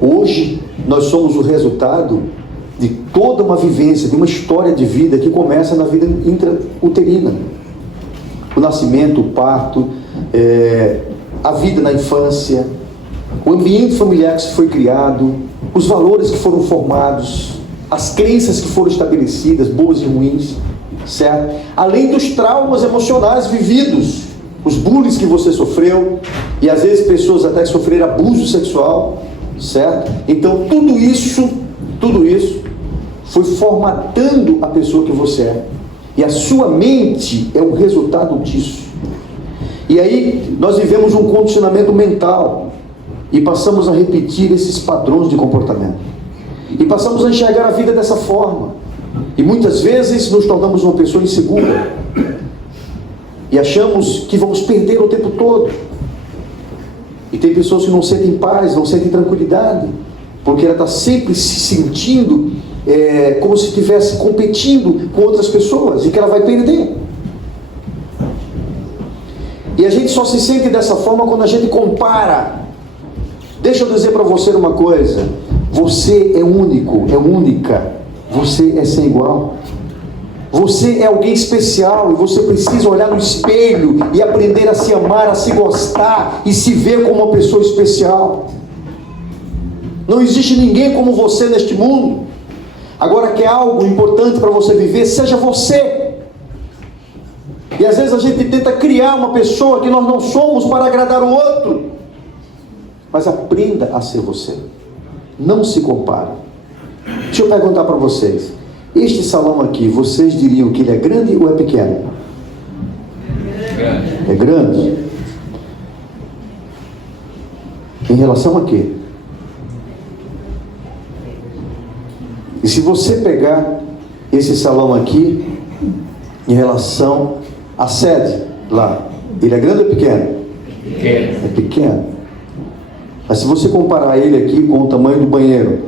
Hoje nós somos o resultado de toda uma vivência, de uma história de vida que começa na vida intrauterina. O nascimento, o parto, a vida na infância, o ambiente familiar que se foi criado, os valores que foram formados, as crenças que foram estabelecidas, boas e ruins, certo? Além dos traumas emocionais vividos, os bullies que você sofreu, e às vezes pessoas até que sofreram abuso sexual, certo? Então tudo isso foi formatando a pessoa que você é. E a sua mente é o resultado disso. E aí nós vivemos um condicionamento mental e passamos a repetir esses padrões de comportamento. E passamos a enxergar a vida dessa forma. E muitas vezes nos tornamos uma pessoa insegura. E achamos que vamos perder o tempo todo. E tem pessoas que não sentem paz, não sentem tranquilidade, porque ela está sempre se sentindo como se estivesse competindo com outras pessoas e que ela vai perder. E a gente só se sente dessa forma quando a gente compara. Deixa eu dizer para você uma coisa: você é único, é única, você é sem igual. Você é alguém especial e você precisa olhar no espelho e aprender a se amar, a se gostar e se ver como uma pessoa especial. Não existe ninguém como você neste mundo. Agora, quer algo importante para você viver, seja você. E às vezes a gente tenta criar uma pessoa que nós não somos para agradar o outro. Mas aprenda a ser você. Não se compare. Deixa eu perguntar para vocês. Este salão aqui, vocês diriam que ele é grande ou é pequeno? É grande. Em relação a quê? E se você pegar esse salão aqui, em relação à sede lá, ele é grande ou é pequeno? Pequeno. É pequeno. Mas se você comparar ele aqui com o tamanho do banheiro,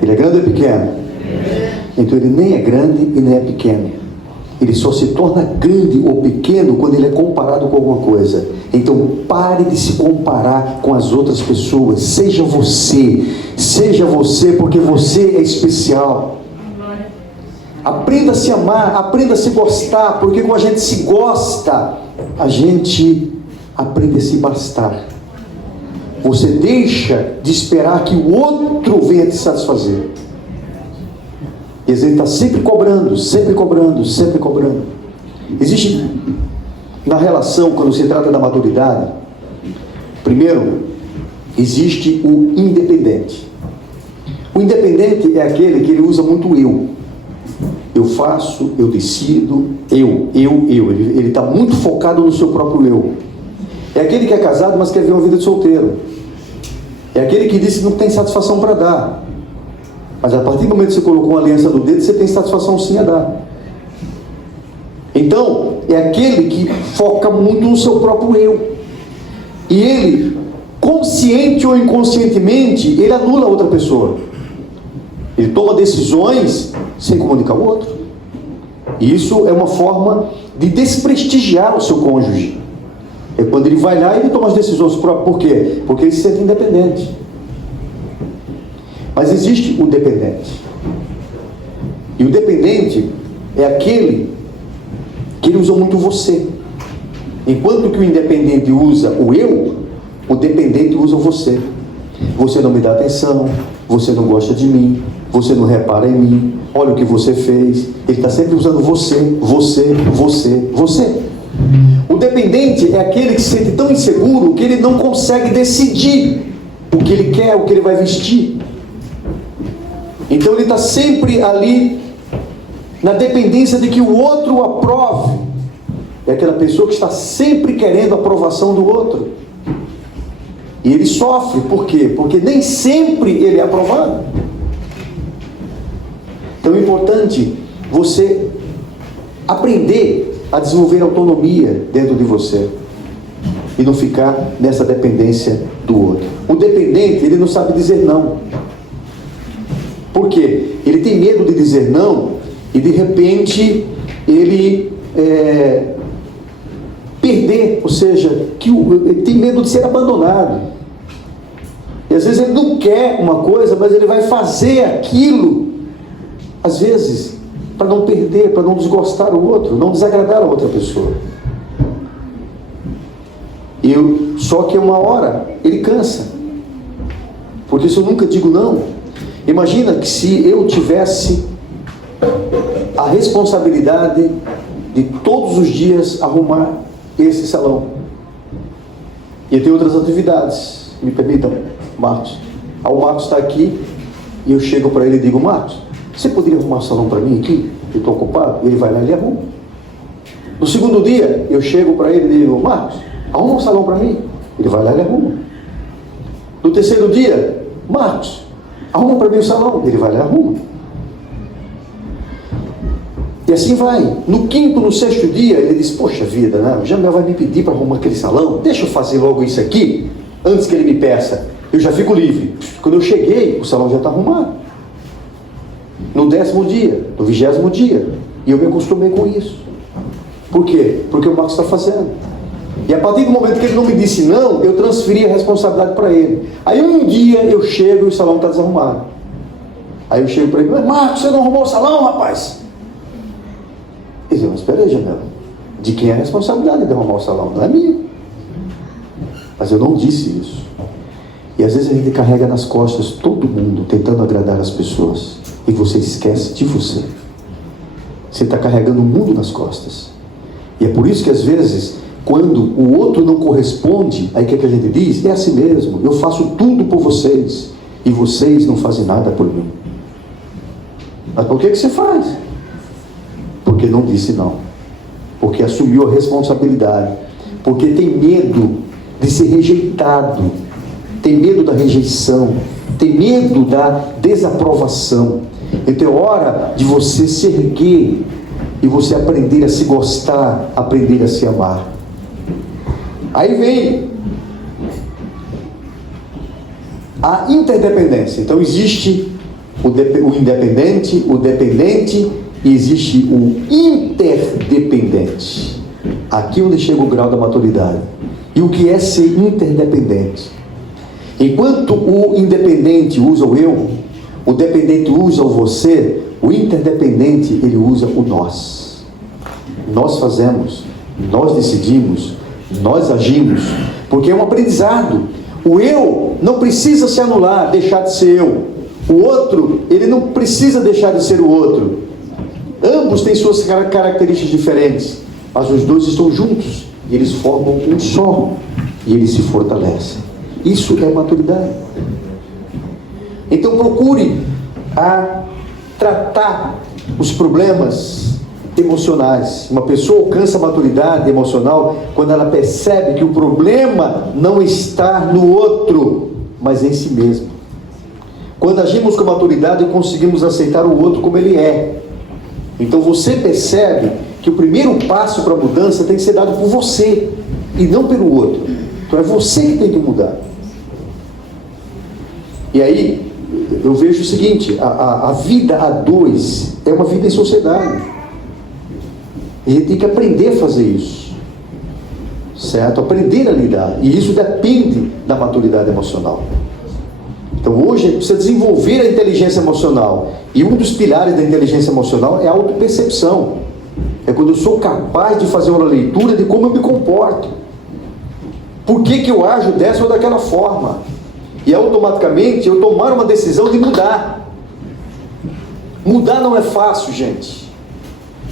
ele é grande ou é pequeno? Então ele nem é grande e nem é pequeno. Ele só se torna grande ou pequeno quando ele é comparado com alguma coisa. Então pare de se comparar com as outras pessoas. Seja você porque você é especial. Aprenda a se amar, aprenda a se gostar, porque quando a gente se gosta, a gente aprende a se bastar. Você deixa de esperar que o outro venha te satisfazer. E ele está sempre cobrando, sempre cobrando, sempre cobrando. Existe na relação, quando se trata da maturidade, primeiro, existe o independente. O independente é aquele que ele usa muito eu. Eu faço, eu decido, eu. Ele está muito focado no seu próprio eu. É aquele que é casado, mas quer ver uma vida de solteiro. É aquele que disse que não tem satisfação para dar. Mas a partir do momento que você colocou uma aliança no dedo, você tem satisfação sim a dar. Então, é aquele que foca muito no seu próprio eu. E ele, consciente ou inconscientemente, ele anula a outra pessoa. Ele toma decisões sem comunicar o outro. E isso é uma forma de desprestigiar o seu cônjuge. É quando ele vai lá e ele toma as decisões próprias. Por quê? Porque ele se sente independente. Mas existe o dependente. E o dependente é aquele que ele usa muito você. Enquanto que o independente usa o eu, o dependente usa você. Você não me dá atenção, você não gosta de mim, você não repara em mim, olha o que você fez. Ele está sempre usando você. O dependente é aquele que se sente tão inseguro que ele não consegue decidir o que ele quer, o que ele vai vestir. Então ele está sempre ali na dependência de que o outro o aprove. É aquela pessoa que está sempre querendo a aprovação do outro. E ele sofre, por quê? Porque nem sempre ele é aprovado. Então é importante você aprender a desenvolver autonomia dentro de você e não ficar nessa dependência do outro. O dependente, ele não sabe dizer não. Por quê? Ele tem medo de dizer não e de repente ele perder, ou seja, ele tem medo de ser abandonado. E às vezes ele não quer uma coisa, mas ele vai fazer aquilo, às vezes, para não perder, para não desgostar o outro, não desagradar a outra pessoa. Só que uma hora ele cansa. Porque se eu nunca digo não, imagina que se eu tivesse a responsabilidade de todos os dias arrumar esse salão. E eu tenho outras atividades, me permitam, Marcos. O Marcos está aqui e eu chego para ele e digo: Marcos, você poderia arrumar o salão para mim aqui? Eu estou ocupado. Ele vai lá e ele arruma. No segundo dia, eu chego para ele e digo: Marcos, arruma um salão para mim. Ele vai lá e ele arruma. No terceiro dia, Marcos, arruma para mim o salão. Ele vai lá e arruma. E assim vai. No quinto, no sexto dia, ele diz: poxa vida, né? O Jamel vai me pedir para arrumar aquele salão. Deixa eu fazer logo isso aqui, antes que ele me peça. Eu já fico livre. Quando eu cheguei, o salão já está arrumado. No 10º dia, no 20º dia. E eu me acostumei com isso. Por quê? Porque o Marcos está fazendo. E a partir do momento que ele não me disse não, eu transferi a responsabilidade para ele. Aí um dia eu chego e o salão está desarrumado. Aí eu chego para ele: Marcos, você não arrumou o salão, rapaz? Ele diz: mas espera aí, Jamel, de quem é a responsabilidade de arrumar o salão? Não é minha. Mas eu não disse isso. E às vezes a gente carrega nas costas todo mundo, tentando agradar as pessoas. E você esquece de você. Você está carregando o mundo nas costas. E é por isso que às vezes, quando o outro não corresponde, aí o que a gente diz? É assim mesmo, eu faço tudo por vocês e vocês não fazem nada por mim. Mas por que você faz? Porque não disse não. Porque assumiu a responsabilidade. Porque tem medo de ser rejeitado. Tem medo da rejeição. Tem medo da desaprovação. Então é hora de você se erguer e você aprender a se gostar, aprender a se amar. Aí vem a interdependência. Então existe o independente, o dependente, e existe o interdependente. Aqui onde chega o grau da maturidade. E o que é ser interdependente? Enquanto o independente usa o eu, o dependente usa o você, O interdependente, ele usa o nós. Nós fazemos, nós decidimos, nós agimos, porque é um aprendizado. O eu não precisa se anular, deixar de ser eu. O outro, ele não precisa deixar de ser o outro. Ambos têm suas características diferentes, mas os dois estão juntos e eles formam um só e eles se fortalecem. Isso é maturidade. Então procure tratar os problemas emocionais. Uma pessoa alcança a maturidade emocional quando ela percebe que o problema não está no outro, mas em si mesmo. Quando agimos com maturidade, conseguimos aceitar o outro como ele é. Então você percebe que o primeiro passo para a mudança tem que ser dado por você e não pelo outro. Então é você que tem que mudar. E aí eu vejo o seguinte, a vida a dois é uma vida em sociedade. E a gente tem que aprender a fazer isso, certo? Aprender a lidar. E isso depende da maturidade emocional. Então hoje a gente precisa desenvolver a inteligência emocional. E um dos pilares da inteligência emocional é a autopercepção. É quando eu sou capaz de fazer uma leitura de como eu me comporto. Por que eu ajo dessa ou daquela forma? E automaticamente eu tomar uma decisão de mudar. Mudar não é fácil, gente.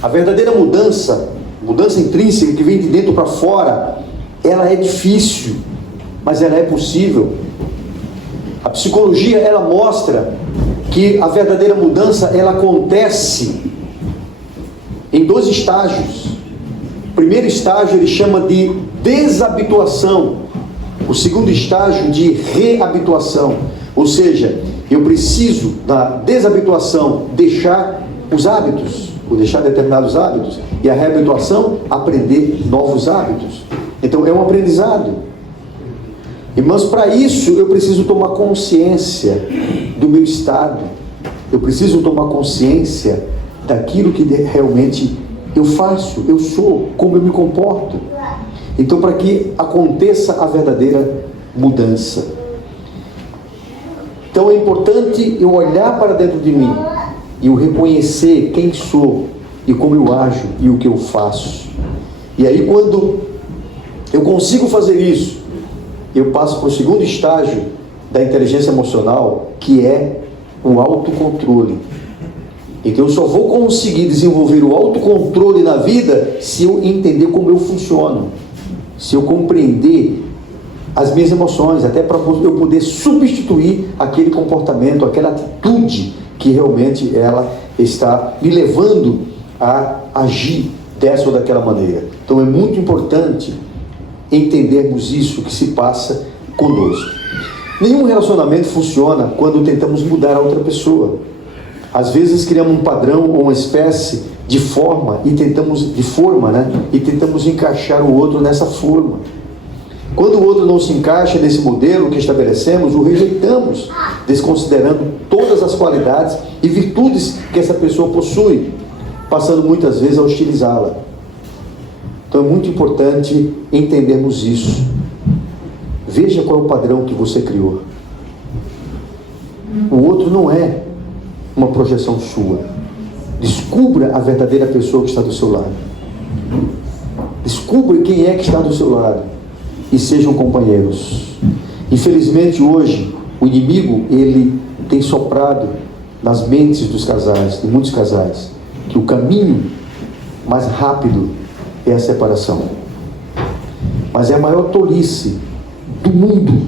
A verdadeira mudança intrínseca que vem de dentro para fora, ela é difícil, mas ela é possível. A psicologia, ela mostra que a verdadeira mudança, ela acontece em 2 estágios. O primeiro estágio ele chama de desabituação. O segundo estágio de reabituação. Ou seja, eu preciso da desabituação deixar os hábitos, ou deixar determinados hábitos, e a reabituação aprender novos hábitos. Então é um aprendizado. Mas para isso eu preciso tomar consciência do meu estado. Eu preciso tomar consciência daquilo que realmente eu faço, eu sou, como eu me comporto. Então, para que aconteça a verdadeira mudança. Então, é importante eu olhar para dentro de mim e eu reconhecer quem sou e como eu ajo e o que eu faço. E aí, quando eu consigo fazer isso, eu passo para o segundo estágio da inteligência emocional, que é o autocontrole. Então, eu só vou conseguir desenvolver o autocontrole na vida se eu entender como eu funciono. Se eu compreender as minhas emoções, até para eu poder substituir aquele comportamento, aquela atitude que realmente ela está me levando a agir dessa ou daquela maneira. Então é muito importante entendermos isso que se passa conosco. Nenhum relacionamento funciona quando tentamos mudar a outra pessoa. Às vezes criamos um padrão ou uma espécie de forma e tentamos encaixar o outro nessa forma. Quando o outro não se encaixa nesse modelo que estabelecemos, o rejeitamos, desconsiderando todas as qualidades e virtudes que essa pessoa possui, passando muitas vezes a hostilizá-la. Então é muito importante entendermos isso. Veja qual é o padrão que você criou. O outro não é uma projeção sua. Descubra a verdadeira pessoa que está do seu lado. Descubra quem é que está do seu lado e sejam companheiros. Infelizmente hoje o inimigo ele tem soprado nas mentes dos casais, de muitos casais, que o caminho mais rápido é a separação. Mas é a maior tolice do mundo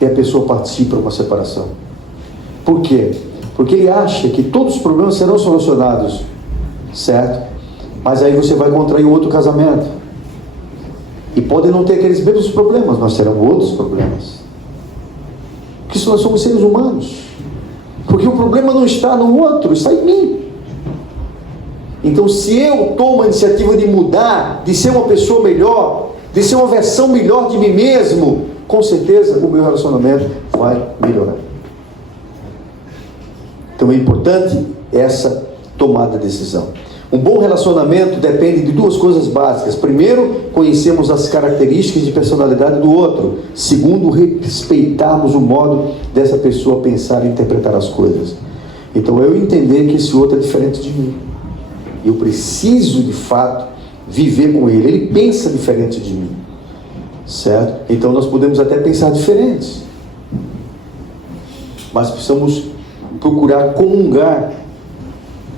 é a pessoa partir para uma separação. Por quê? Porque ele acha que todos os problemas serão solucionados, certo? Mas aí você vai contrair outro casamento. E pode não ter aqueles mesmos problemas, mas terão outros problemas. Porque nós somos seres humanos. Porque o problema não está no outro, está em mim. Então se eu tomo a iniciativa de mudar, de ser uma pessoa melhor, de ser uma versão melhor de mim mesmo, com certeza o meu relacionamento vai melhorar. Então é importante essa tomada de decisão. Um bom relacionamento depende de 2 coisas básicas. Primeiro, conhecemos as características de personalidade do outro. Segundo, respeitarmos o modo dessa pessoa pensar e interpretar as coisas. Então eu entender que esse outro é diferente de mim. Eu preciso, de fato, viver com ele. Ele pensa diferente de mim. Certo? Então nós podemos até pensar diferentes. Mas precisamos procurar comungar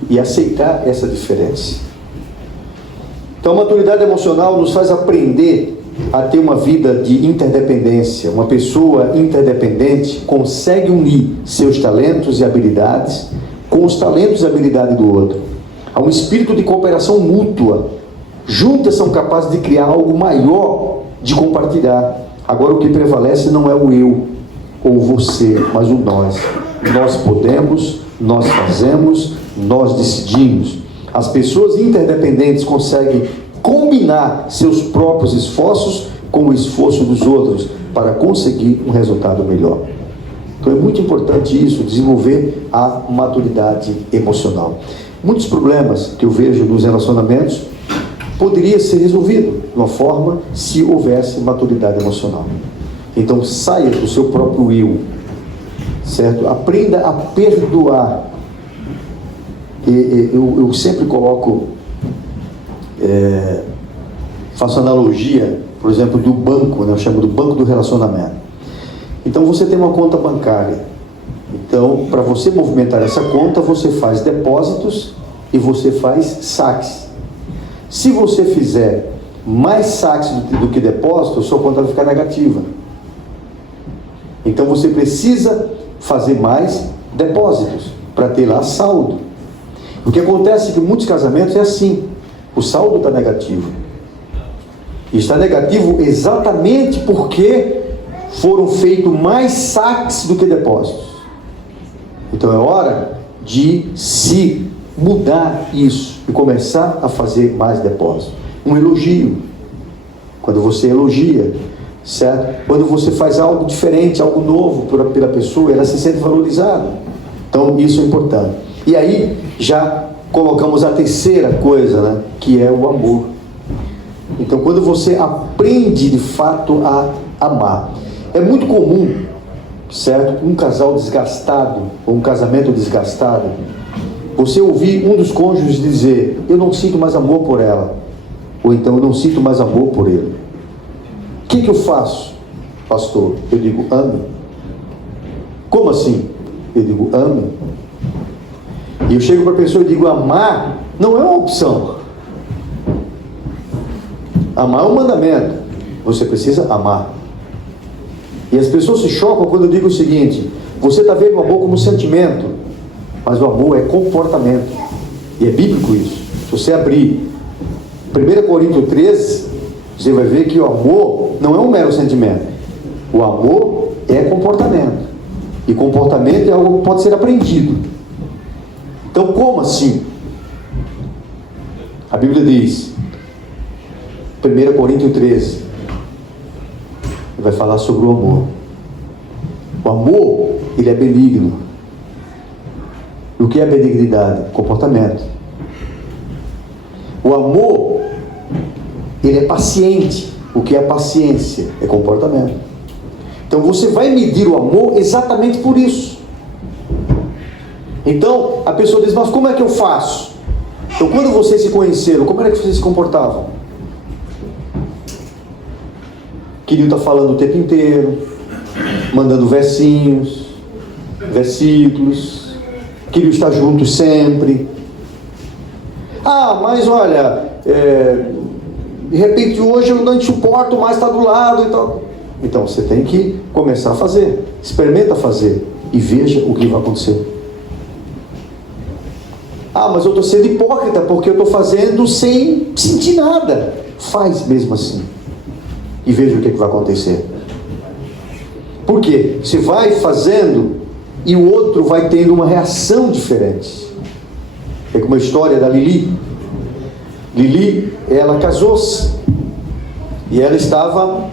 e aceitar essa diferença. Então a maturidade emocional nos faz aprender a ter uma vida de interdependência. Uma pessoa interdependente consegue unir seus talentos e habilidades com os talentos e habilidades do outro. Há um espírito de cooperação mútua. Juntas são capazes de criar algo maior, de compartilhar. Agora o que prevalece não é o eu ou você, mas o nós. Nós podemos, nós fazemos, nós decidimos. As pessoas interdependentes conseguem combinar seus próprios esforços com o esforço dos outros para conseguir um resultado melhor. Então é muito importante isso, desenvolver a maturidade emocional. Muitos problemas que eu vejo nos relacionamentos poderia ser resolvido de uma forma se houvesse maturidade emocional. Então saia do seu próprio eu, certo? Aprenda a perdoar. Eu sempre coloco, faço analogia, por exemplo, do banco, né? Eu chamo do banco do relacionamento. Então você tem uma conta bancária. Então, para você movimentar essa conta, você faz depósitos e você faz saques. Se você fizer mais saques do que depósitos, sua conta vai ficar negativa. Então você precisa fazer mais depósitos para ter lá saldo. O que acontece é que muitos casamentos é assim: o saldo está negativo. E está negativo exatamente porque foram feitos mais saques do que depósitos. Então é hora de se mudar isso e começar a fazer mais depósitos. Um elogio, quando você elogia, certo? Quando você faz algo diferente, algo novo pela pessoa, ela se sente valorizada. Então isso é importante. E aí já colocamos a terceira coisa, né? Que é o amor. Então quando você aprende de fato a amar, é muito comum, certo? Um casal desgastado, ou um casamento desgastado, você ouvir um dos cônjuges dizer: eu não sinto mais amor por ela, ou então eu não sinto mais amor por ele. O que eu faço, pastor? Eu digo: ame. Como assim? Eu digo: ame. E eu chego para a pessoa e digo: amar não é uma opção. Amar é um mandamento. Você precisa amar. E as pessoas se chocam quando eu digo o seguinte: você está vendo o amor como sentimento, mas o amor é comportamento. E é bíblico isso. Se você abrir 1 Coríntios 13, você vai ver que o amor não é um mero sentimento. O amor é comportamento. E comportamento é algo que pode ser aprendido. Então, como assim? A Bíblia diz, 1 Coríntios 13, vai falar sobre o amor. O amor, ele é benigno. O que é benignidade? Comportamento. O amor, ele é paciente. O que é paciência? É comportamento. Então você vai medir o amor exatamente por isso. Então a pessoa diz: mas como é que eu faço? Então quando vocês se conheceram, como era que vocês se comportavam? Querido está falando o tempo inteiro, mandando versinhos, versículos. Querido está junto sempre. Ah, mas olha, de repente hoje eu não te suporto mais estar do lado e tal. Então você tem que começar a fazer. Experimenta fazer e veja o que vai acontecer. Ah, mas eu estou sendo hipócrita porque eu estou fazendo sem sentir nada. Faz mesmo assim e veja o que vai acontecer. Por quê? Você vai fazendo e o outro vai tendo uma reação diferente. É como a história da Lili. Lili, ela casou-se e ela estava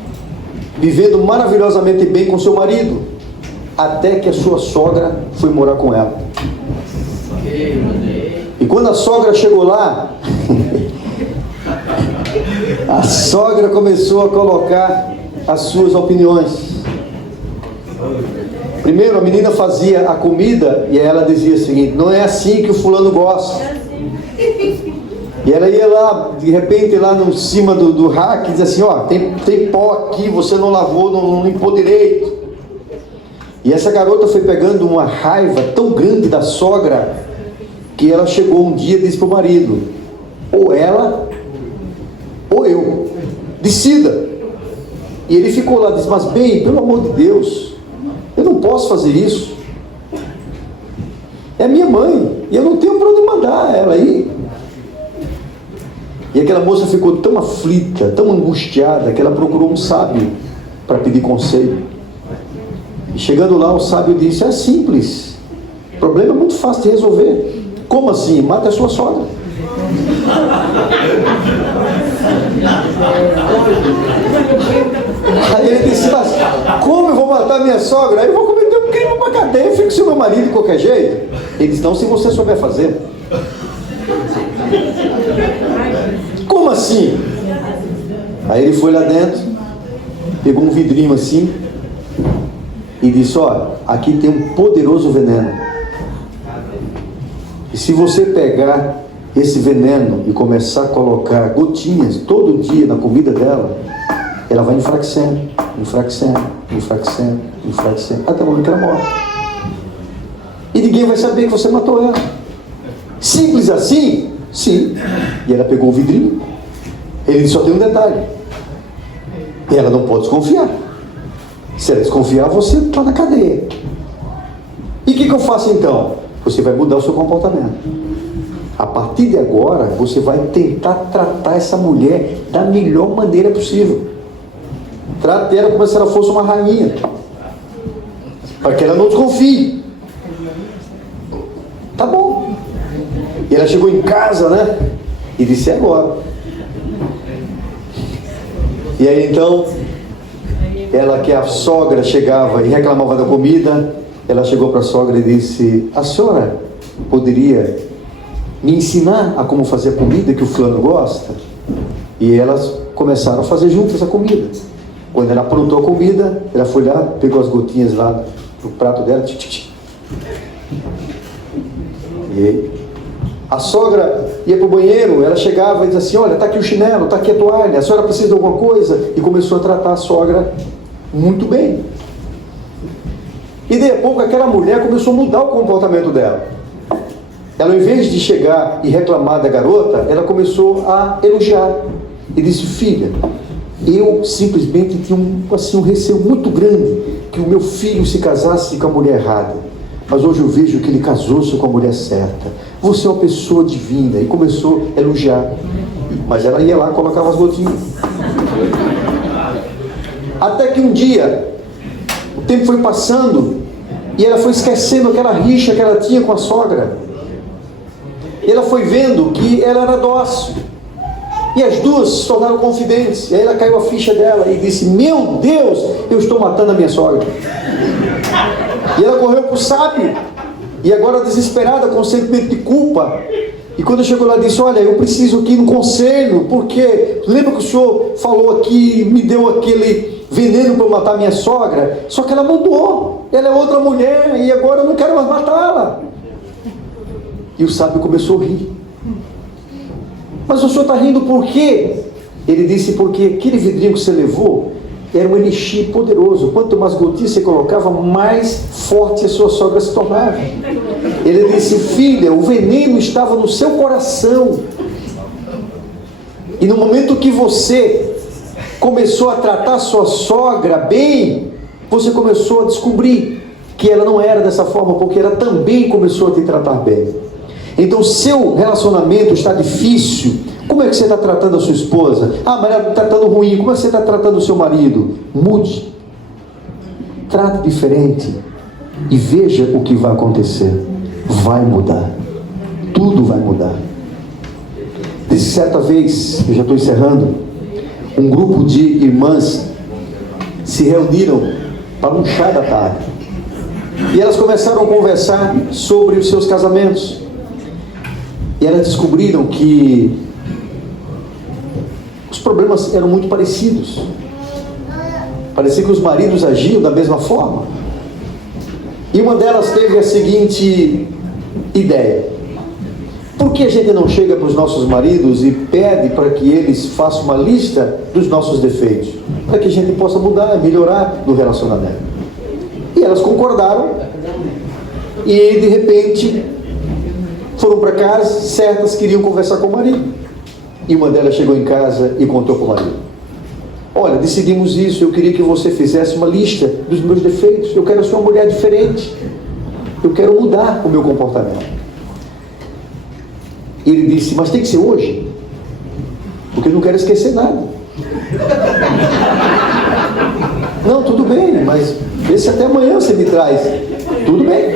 vivendo maravilhosamente bem com seu marido, até que a sua sogra foi morar com ela. E quando a sogra chegou lá, a sogra começou a colocar as suas opiniões. Primeiro, a menina fazia a comida e ela dizia o seguinte: não é assim que o fulano gosta. E ela ia lá, de repente, lá no cima do rack, e dizia assim: ó, tem pó aqui, você não lavou, não limpou direito. E essa garota foi pegando uma raiva tão grande da sogra, que ela chegou um dia e disse para o marido: ou ela, ou eu, decida. E ele ficou lá, disse: mas bem, pelo amor de Deus, eu não posso fazer isso. É minha mãe, e eu não tenho para onde mandar ela aí. E aquela moça ficou tão aflita, tão angustiada, que ela procurou um sábio para pedir conselho. E chegando lá, o sábio disse: é simples, o problema é muito fácil de resolver. Como assim? Mata a sua sogra. Aí ele disse: mas como eu vou matar minha sogra? Aí eu vou cometer um crime para cadeia, fico sem meu marido de qualquer jeito. Ele disse: não, se você souber fazer. Como assim? Aí ele foi lá dentro, pegou um vidrinho assim e disse: olha, aqui tem um poderoso veneno, e se você pegar esse veneno e começar a colocar gotinhas todo dia na comida dela, ela vai enfraquecendo, enfraquecendo, enfraquecendo, enfraquecendo, até o momento que ela morre. E ninguém vai saber que você matou ela. Simples assim? Sim. E ela pegou o vidrinho. Ele disse: só tem um detalhe, e ela não pode desconfiar. Se ela desconfiar, você está na cadeia. E o que eu faço então? Você vai mudar o seu comportamento. A partir de agora, você vai tentar tratar essa mulher da melhor maneira possível. Trate ela como se ela fosse uma rainha, para que ela não desconfie. Tá bom. E ela chegou em casa, né? E disse: agora. E aí então, ela, que a sogra chegava e reclamava da comida, ela chegou para a sogra e disse: a senhora poderia me ensinar a como fazer a comida que o fulano gosta? E elas começaram a fazer juntas a comida. Quando ela aprontou a comida, ela foi lá, pegou as gotinhas lá no prato dela, e aí a sogra ia para o banheiro, ela chegava e dizia assim: olha, está aqui o chinelo, está aqui a toalha, a senhora precisa de alguma coisa? E começou a tratar a sogra muito bem. E de pouco aquela mulher começou a mudar o comportamento dela. Ela, ao invés de chegar e reclamar da garota, ela começou a elogiar. E disse: filha, eu simplesmente tinha um receio muito grande que o meu filho se casasse com a mulher errada, mas hoje eu vejo que ele casou-se com a mulher certa. Você é uma pessoa divina. E começou a elogiar. Mas ela ia lá e colocava as gotinhas. Até que um dia, o tempo foi passando e ela foi esquecendo aquela rixa que ela tinha com a sogra. E ela foi vendo que ela era dócil. E as duas se tornaram confidentes. E aí ela caiu a ficha dela e disse: meu Deus, eu estou matando a minha sogra. E ela correu para o sábio. E agora desesperada, com sentimento de culpa. E quando chegou lá, disse: olha, eu preciso aqui no conselho, porque lembra que o senhor falou aqui, me deu aquele veneno para matar minha sogra? Só que ela mudou, ela é outra mulher, e agora eu não quero mais matá-la. E o sábio começou a rir. Mas o senhor está rindo por quê? Ele disse: porque aquele vidrinho que você levou era um elixir poderoso. Quanto mais gotinhas você colocava, mais forte a sua sogra se tornava. Ele disse: filha, o veneno estava no seu coração. E no momento que você começou a tratar a sua sogra bem, você começou a descobrir que ela não era dessa forma, porque ela também começou a te tratar bem. Então, seu relacionamento está difícil. Como é que você está tratando a sua esposa? Ah, mas ela está tratando ruim. Como é que você está tratando o seu marido? Mude. Trate diferente. E veja o que vai acontecer. Vai mudar. Tudo vai mudar. Disse certa vez, eu já estou encerrando, um grupo de irmãs se reuniram para um chá da tarde. E elas começaram a conversar sobre os seus casamentos. E elas descobriram que os problemas eram muito parecidos. Parecia que os maridos agiam da mesma forma. E uma delas teve a seguinte ideia: por que a gente não chega para os nossos maridos e pede para que eles façam uma lista dos nossos defeitos, para que a gente possa mudar, melhorar no relacionamento? E elas concordaram, e de repente foram para casa, certas queriam conversar com o marido. E uma delas chegou em casa e contou para o marido: olha, decidimos isso, eu queria que você fizesse uma lista dos meus defeitos, eu quero ser uma mulher diferente, eu quero mudar o meu comportamento. E ele disse: mas tem que ser hoje, porque eu não quero esquecer nada. Não, tudo bem, mas vê se até amanhã você me traz. Tudo bem.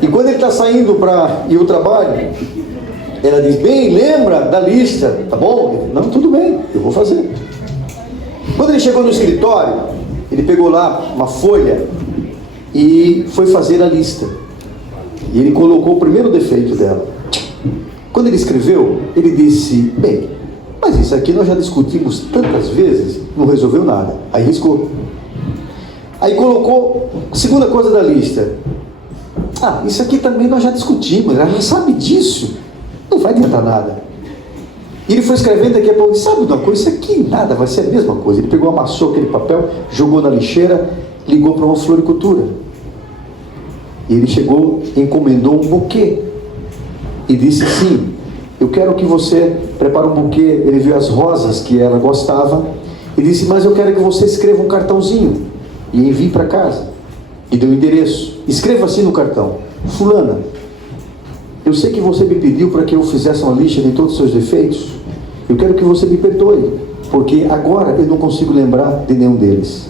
E quando ele está saindo para ir ao trabalho, ela diz: bem, lembra da lista, tá bom? Ele, não, tudo bem, eu vou fazer. Quando ele chegou no escritório, ele pegou lá uma folha e foi fazer a lista. E ele colocou o primeiro defeito dela. Quando ele escreveu, ele disse: bem, mas isso aqui nós já discutimos tantas vezes, não resolveu nada. Aí riscou. Aí colocou a segunda coisa da lista: ah, isso aqui também nós já discutimos, ela já sabe disso, não vai adiantar nada. E ele foi escrevendo, daqui a pouco: sabe uma coisa, isso aqui nada, vai ser a mesma coisa. Ele pegou, amassou aquele papel, jogou na lixeira, ligou para uma floricultura. E ele chegou, encomendou um buquê e disse: sim, eu quero que você prepare um buquê. Ele viu as rosas que ela gostava e disse: mas eu quero que você escreva um cartãozinho e envie para casa. E deu o endereço. Escreva assim no cartão: fulana, eu sei que você me pediu para que eu fizesse uma lista de todos os seus defeitos. Eu quero que você me perdoe, porque agora eu não consigo lembrar de nenhum deles.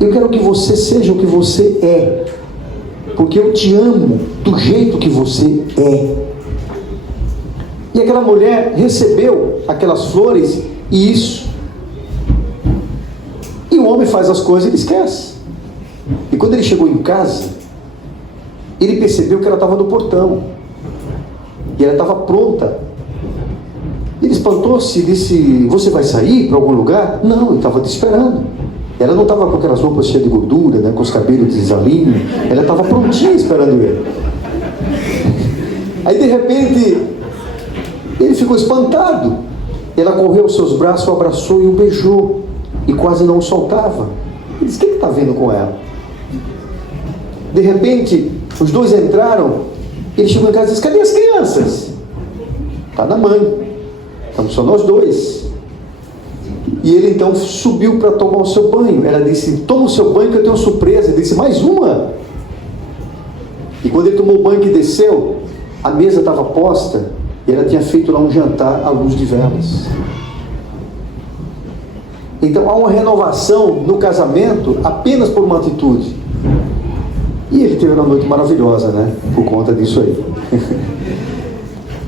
Eu quero que você seja o que você é, porque eu te amo do jeito que você é. E aquela mulher recebeu aquelas flores e isso. E o homem faz as coisas e ele esquece. E quando ele chegou em casa, ele percebeu que ela estava no portão. E ela estava pronta. Ele espantou-se e disse: você vai sair para algum lugar? Não, eu estava te esperando. Ela não estava com aquelas roupas cheias de gordura, né, com os cabelos desalinhos. Ela estava prontinha esperando ele. Aí de repente ele ficou espantado. Ela correu aos seus braços, o abraçou e o beijou. E quase não o soltava. Ele disse: o que ele está vendo com ela? De repente os dois entraram. Ele chegou em casa e disse: cadê as crianças? Está na mãe. Estamos só nós dois. E ele então subiu para tomar o seu banho. Ela disse: toma o seu banho que eu tenho uma surpresa. Ele disse: mais uma? E quando ele tomou o banho que desceu, a mesa estava posta e ela tinha feito lá um jantar à luz de velas. Então há uma renovação no casamento apenas por uma atitude. E ele teve uma noite maravilhosa, né? Por conta disso aí.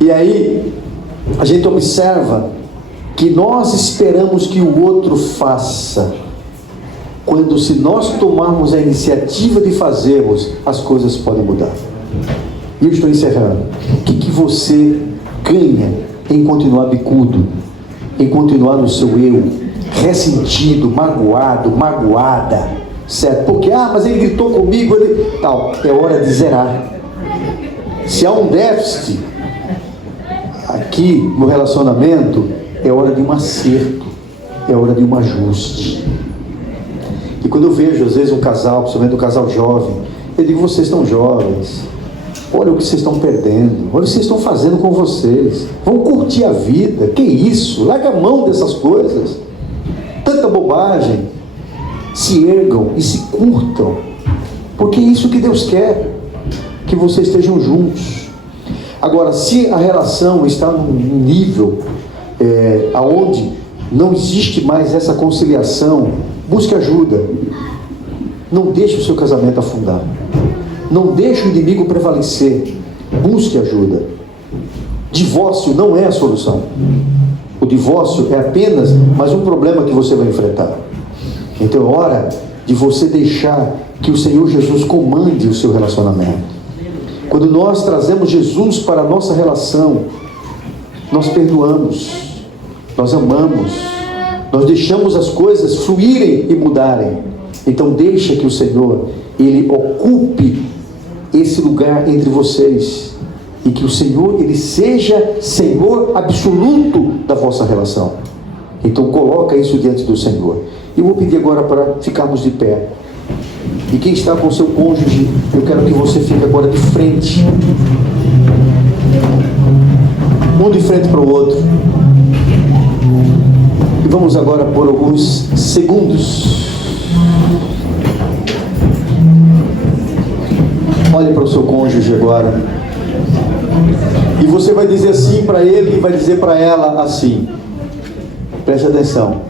E aí a gente observa que nós esperamos que o outro faça, quando, se nós tomarmos a iniciativa de fazermos, as coisas podem mudar. E eu estou encerrando. O que você ganha em continuar bicudo, em continuar no seu eu, ressentido, magoado, magoada, certo? Porque, mas ele gritou comigo, ele... Tal, é hora de zerar. Se há um déficit aqui no relacionamento, é hora de um acerto, é hora de um ajuste. E quando eu vejo, às vezes, um casal, principalmente um casal jovem, eu digo: vocês estão jovens, olha o que vocês estão perdendo, olha o que vocês estão fazendo com vocês, vão curtir a vida, que isso, larga a mão dessas coisas, tanta bobagem, se ergam e se curtam, porque é isso que Deus quer, que vocês estejam juntos. Agora, se a relação está num nível aonde não existe mais essa conciliação, busque ajuda. Não deixe o seu casamento afundar, não deixe o inimigo prevalecer, busque ajuda. Divórcio não é a solução. O divórcio é apenas mais um problema que você vai enfrentar. Então é hora de você deixar que o Senhor Jesus comande o seu relacionamento. Quando nós trazemos Jesus para a nossa relação, nós perdoamos, nós amamos, nós deixamos as coisas fluírem e mudarem. Então deixa que o Senhor, Ele ocupe esse lugar entre vocês, e que o Senhor, Ele seja Senhor absoluto da vossa relação. Então coloca isso diante do Senhor. Eu vou pedir agora para ficarmos de pé. E quem está com o seu cônjuge, eu quero que você fique agora de frente, um de frente para o outro. E vamos agora por alguns segundos. Olhe para o seu cônjuge agora. E você vai dizer assim para ele e vai dizer para ela assim. Preste atenção.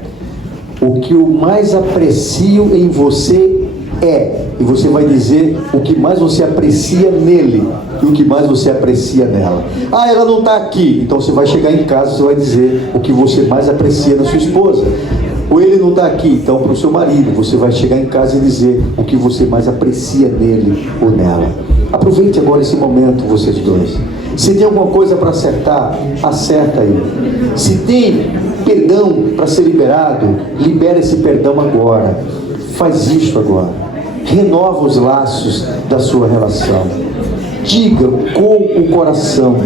O que eu mais aprecio em você é, e você vai dizer o que mais você aprecia nele e o que mais você aprecia nela. Ah, ela não está aqui. Então você vai chegar em casa e você vai dizer o que você mais aprecia na sua esposa. Ou ele não está aqui, então para o seu marido você vai chegar em casa e dizer o que você mais aprecia nele ou nela. Aproveite agora esse momento, vocês dois. Se tem alguma coisa para acertar, acerta aí. Se tem perdão para ser liberado, libera esse perdão agora. Faz isso agora. Renova os laços da sua relação. Diga com o coração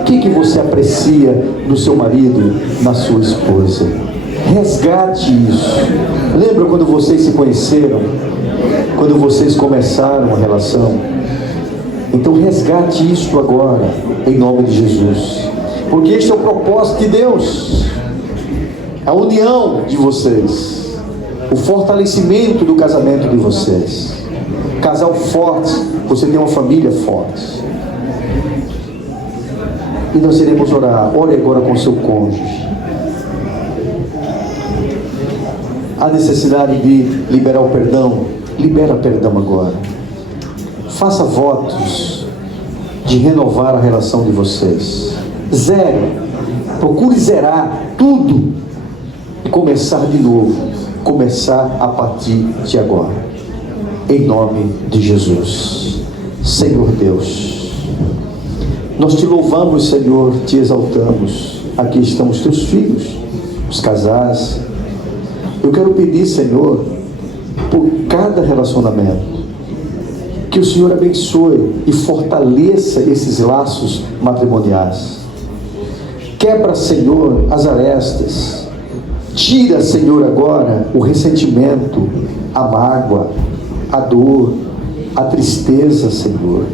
o que você aprecia no seu marido, na sua esposa. Resgate isso. Lembra quando vocês se conheceram? Quando vocês começaram a relação? Então resgate isso agora, em nome de Jesus. Porque este é o propósito de Deus. A união de vocês. O fortalecimento do casamento de vocês. Casal forte. Você tem uma família forte. E nós iremos orar. Ore agora com seu cônjuge. A necessidade de liberar o perdão. Libera perdão agora. Faça votos de renovar a relação de vocês. Zere. Procure zerar tudo e começar de novo. Começar a partir de agora. Em nome de Jesus. Senhor Deus, nós te louvamos, Senhor, te exaltamos. Aqui estão os teus filhos, os casais. Eu quero pedir, Senhor, por cada relacionamento, que o Senhor abençoe e fortaleça esses laços matrimoniais. Quebra, Senhor, as arestas. Tira, Senhor, agora o ressentimento, a mágoa, a dor, a tristeza, Senhor,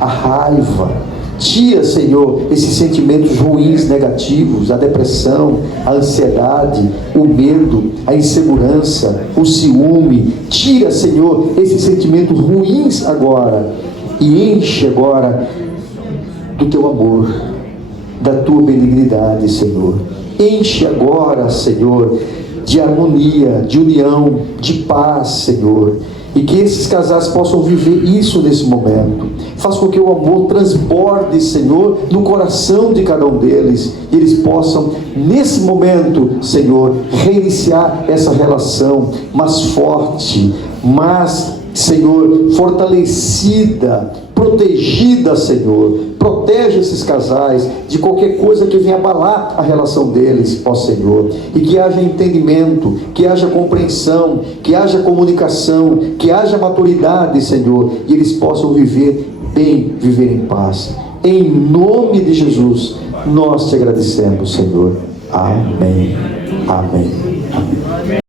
a raiva. Tira, Senhor, esses sentimentos ruins, negativos, a depressão, a ansiedade, o medo, a insegurança, o ciúme. Tira, Senhor, esses sentimentos ruins agora e enche agora do teu amor, da tua benignidade, Senhor. Enche agora, Senhor, de harmonia, de união, de paz, Senhor. E que esses casais possam viver isso nesse momento. Faz com que o amor transborde, Senhor, no coração de cada um deles. E eles possam, nesse momento, Senhor, reiniciar essa relação mais forte, mais, Senhor, fortalecida, protegida, Senhor. Protege esses casais de qualquer coisa que venha abalar a relação deles, ó Senhor. E que haja entendimento, que haja compreensão, que haja comunicação, que haja maturidade, Senhor. E eles possam viver bem, viver em paz. Em nome de Jesus, nós te agradecemos, Senhor. Amém. Amém. Amém.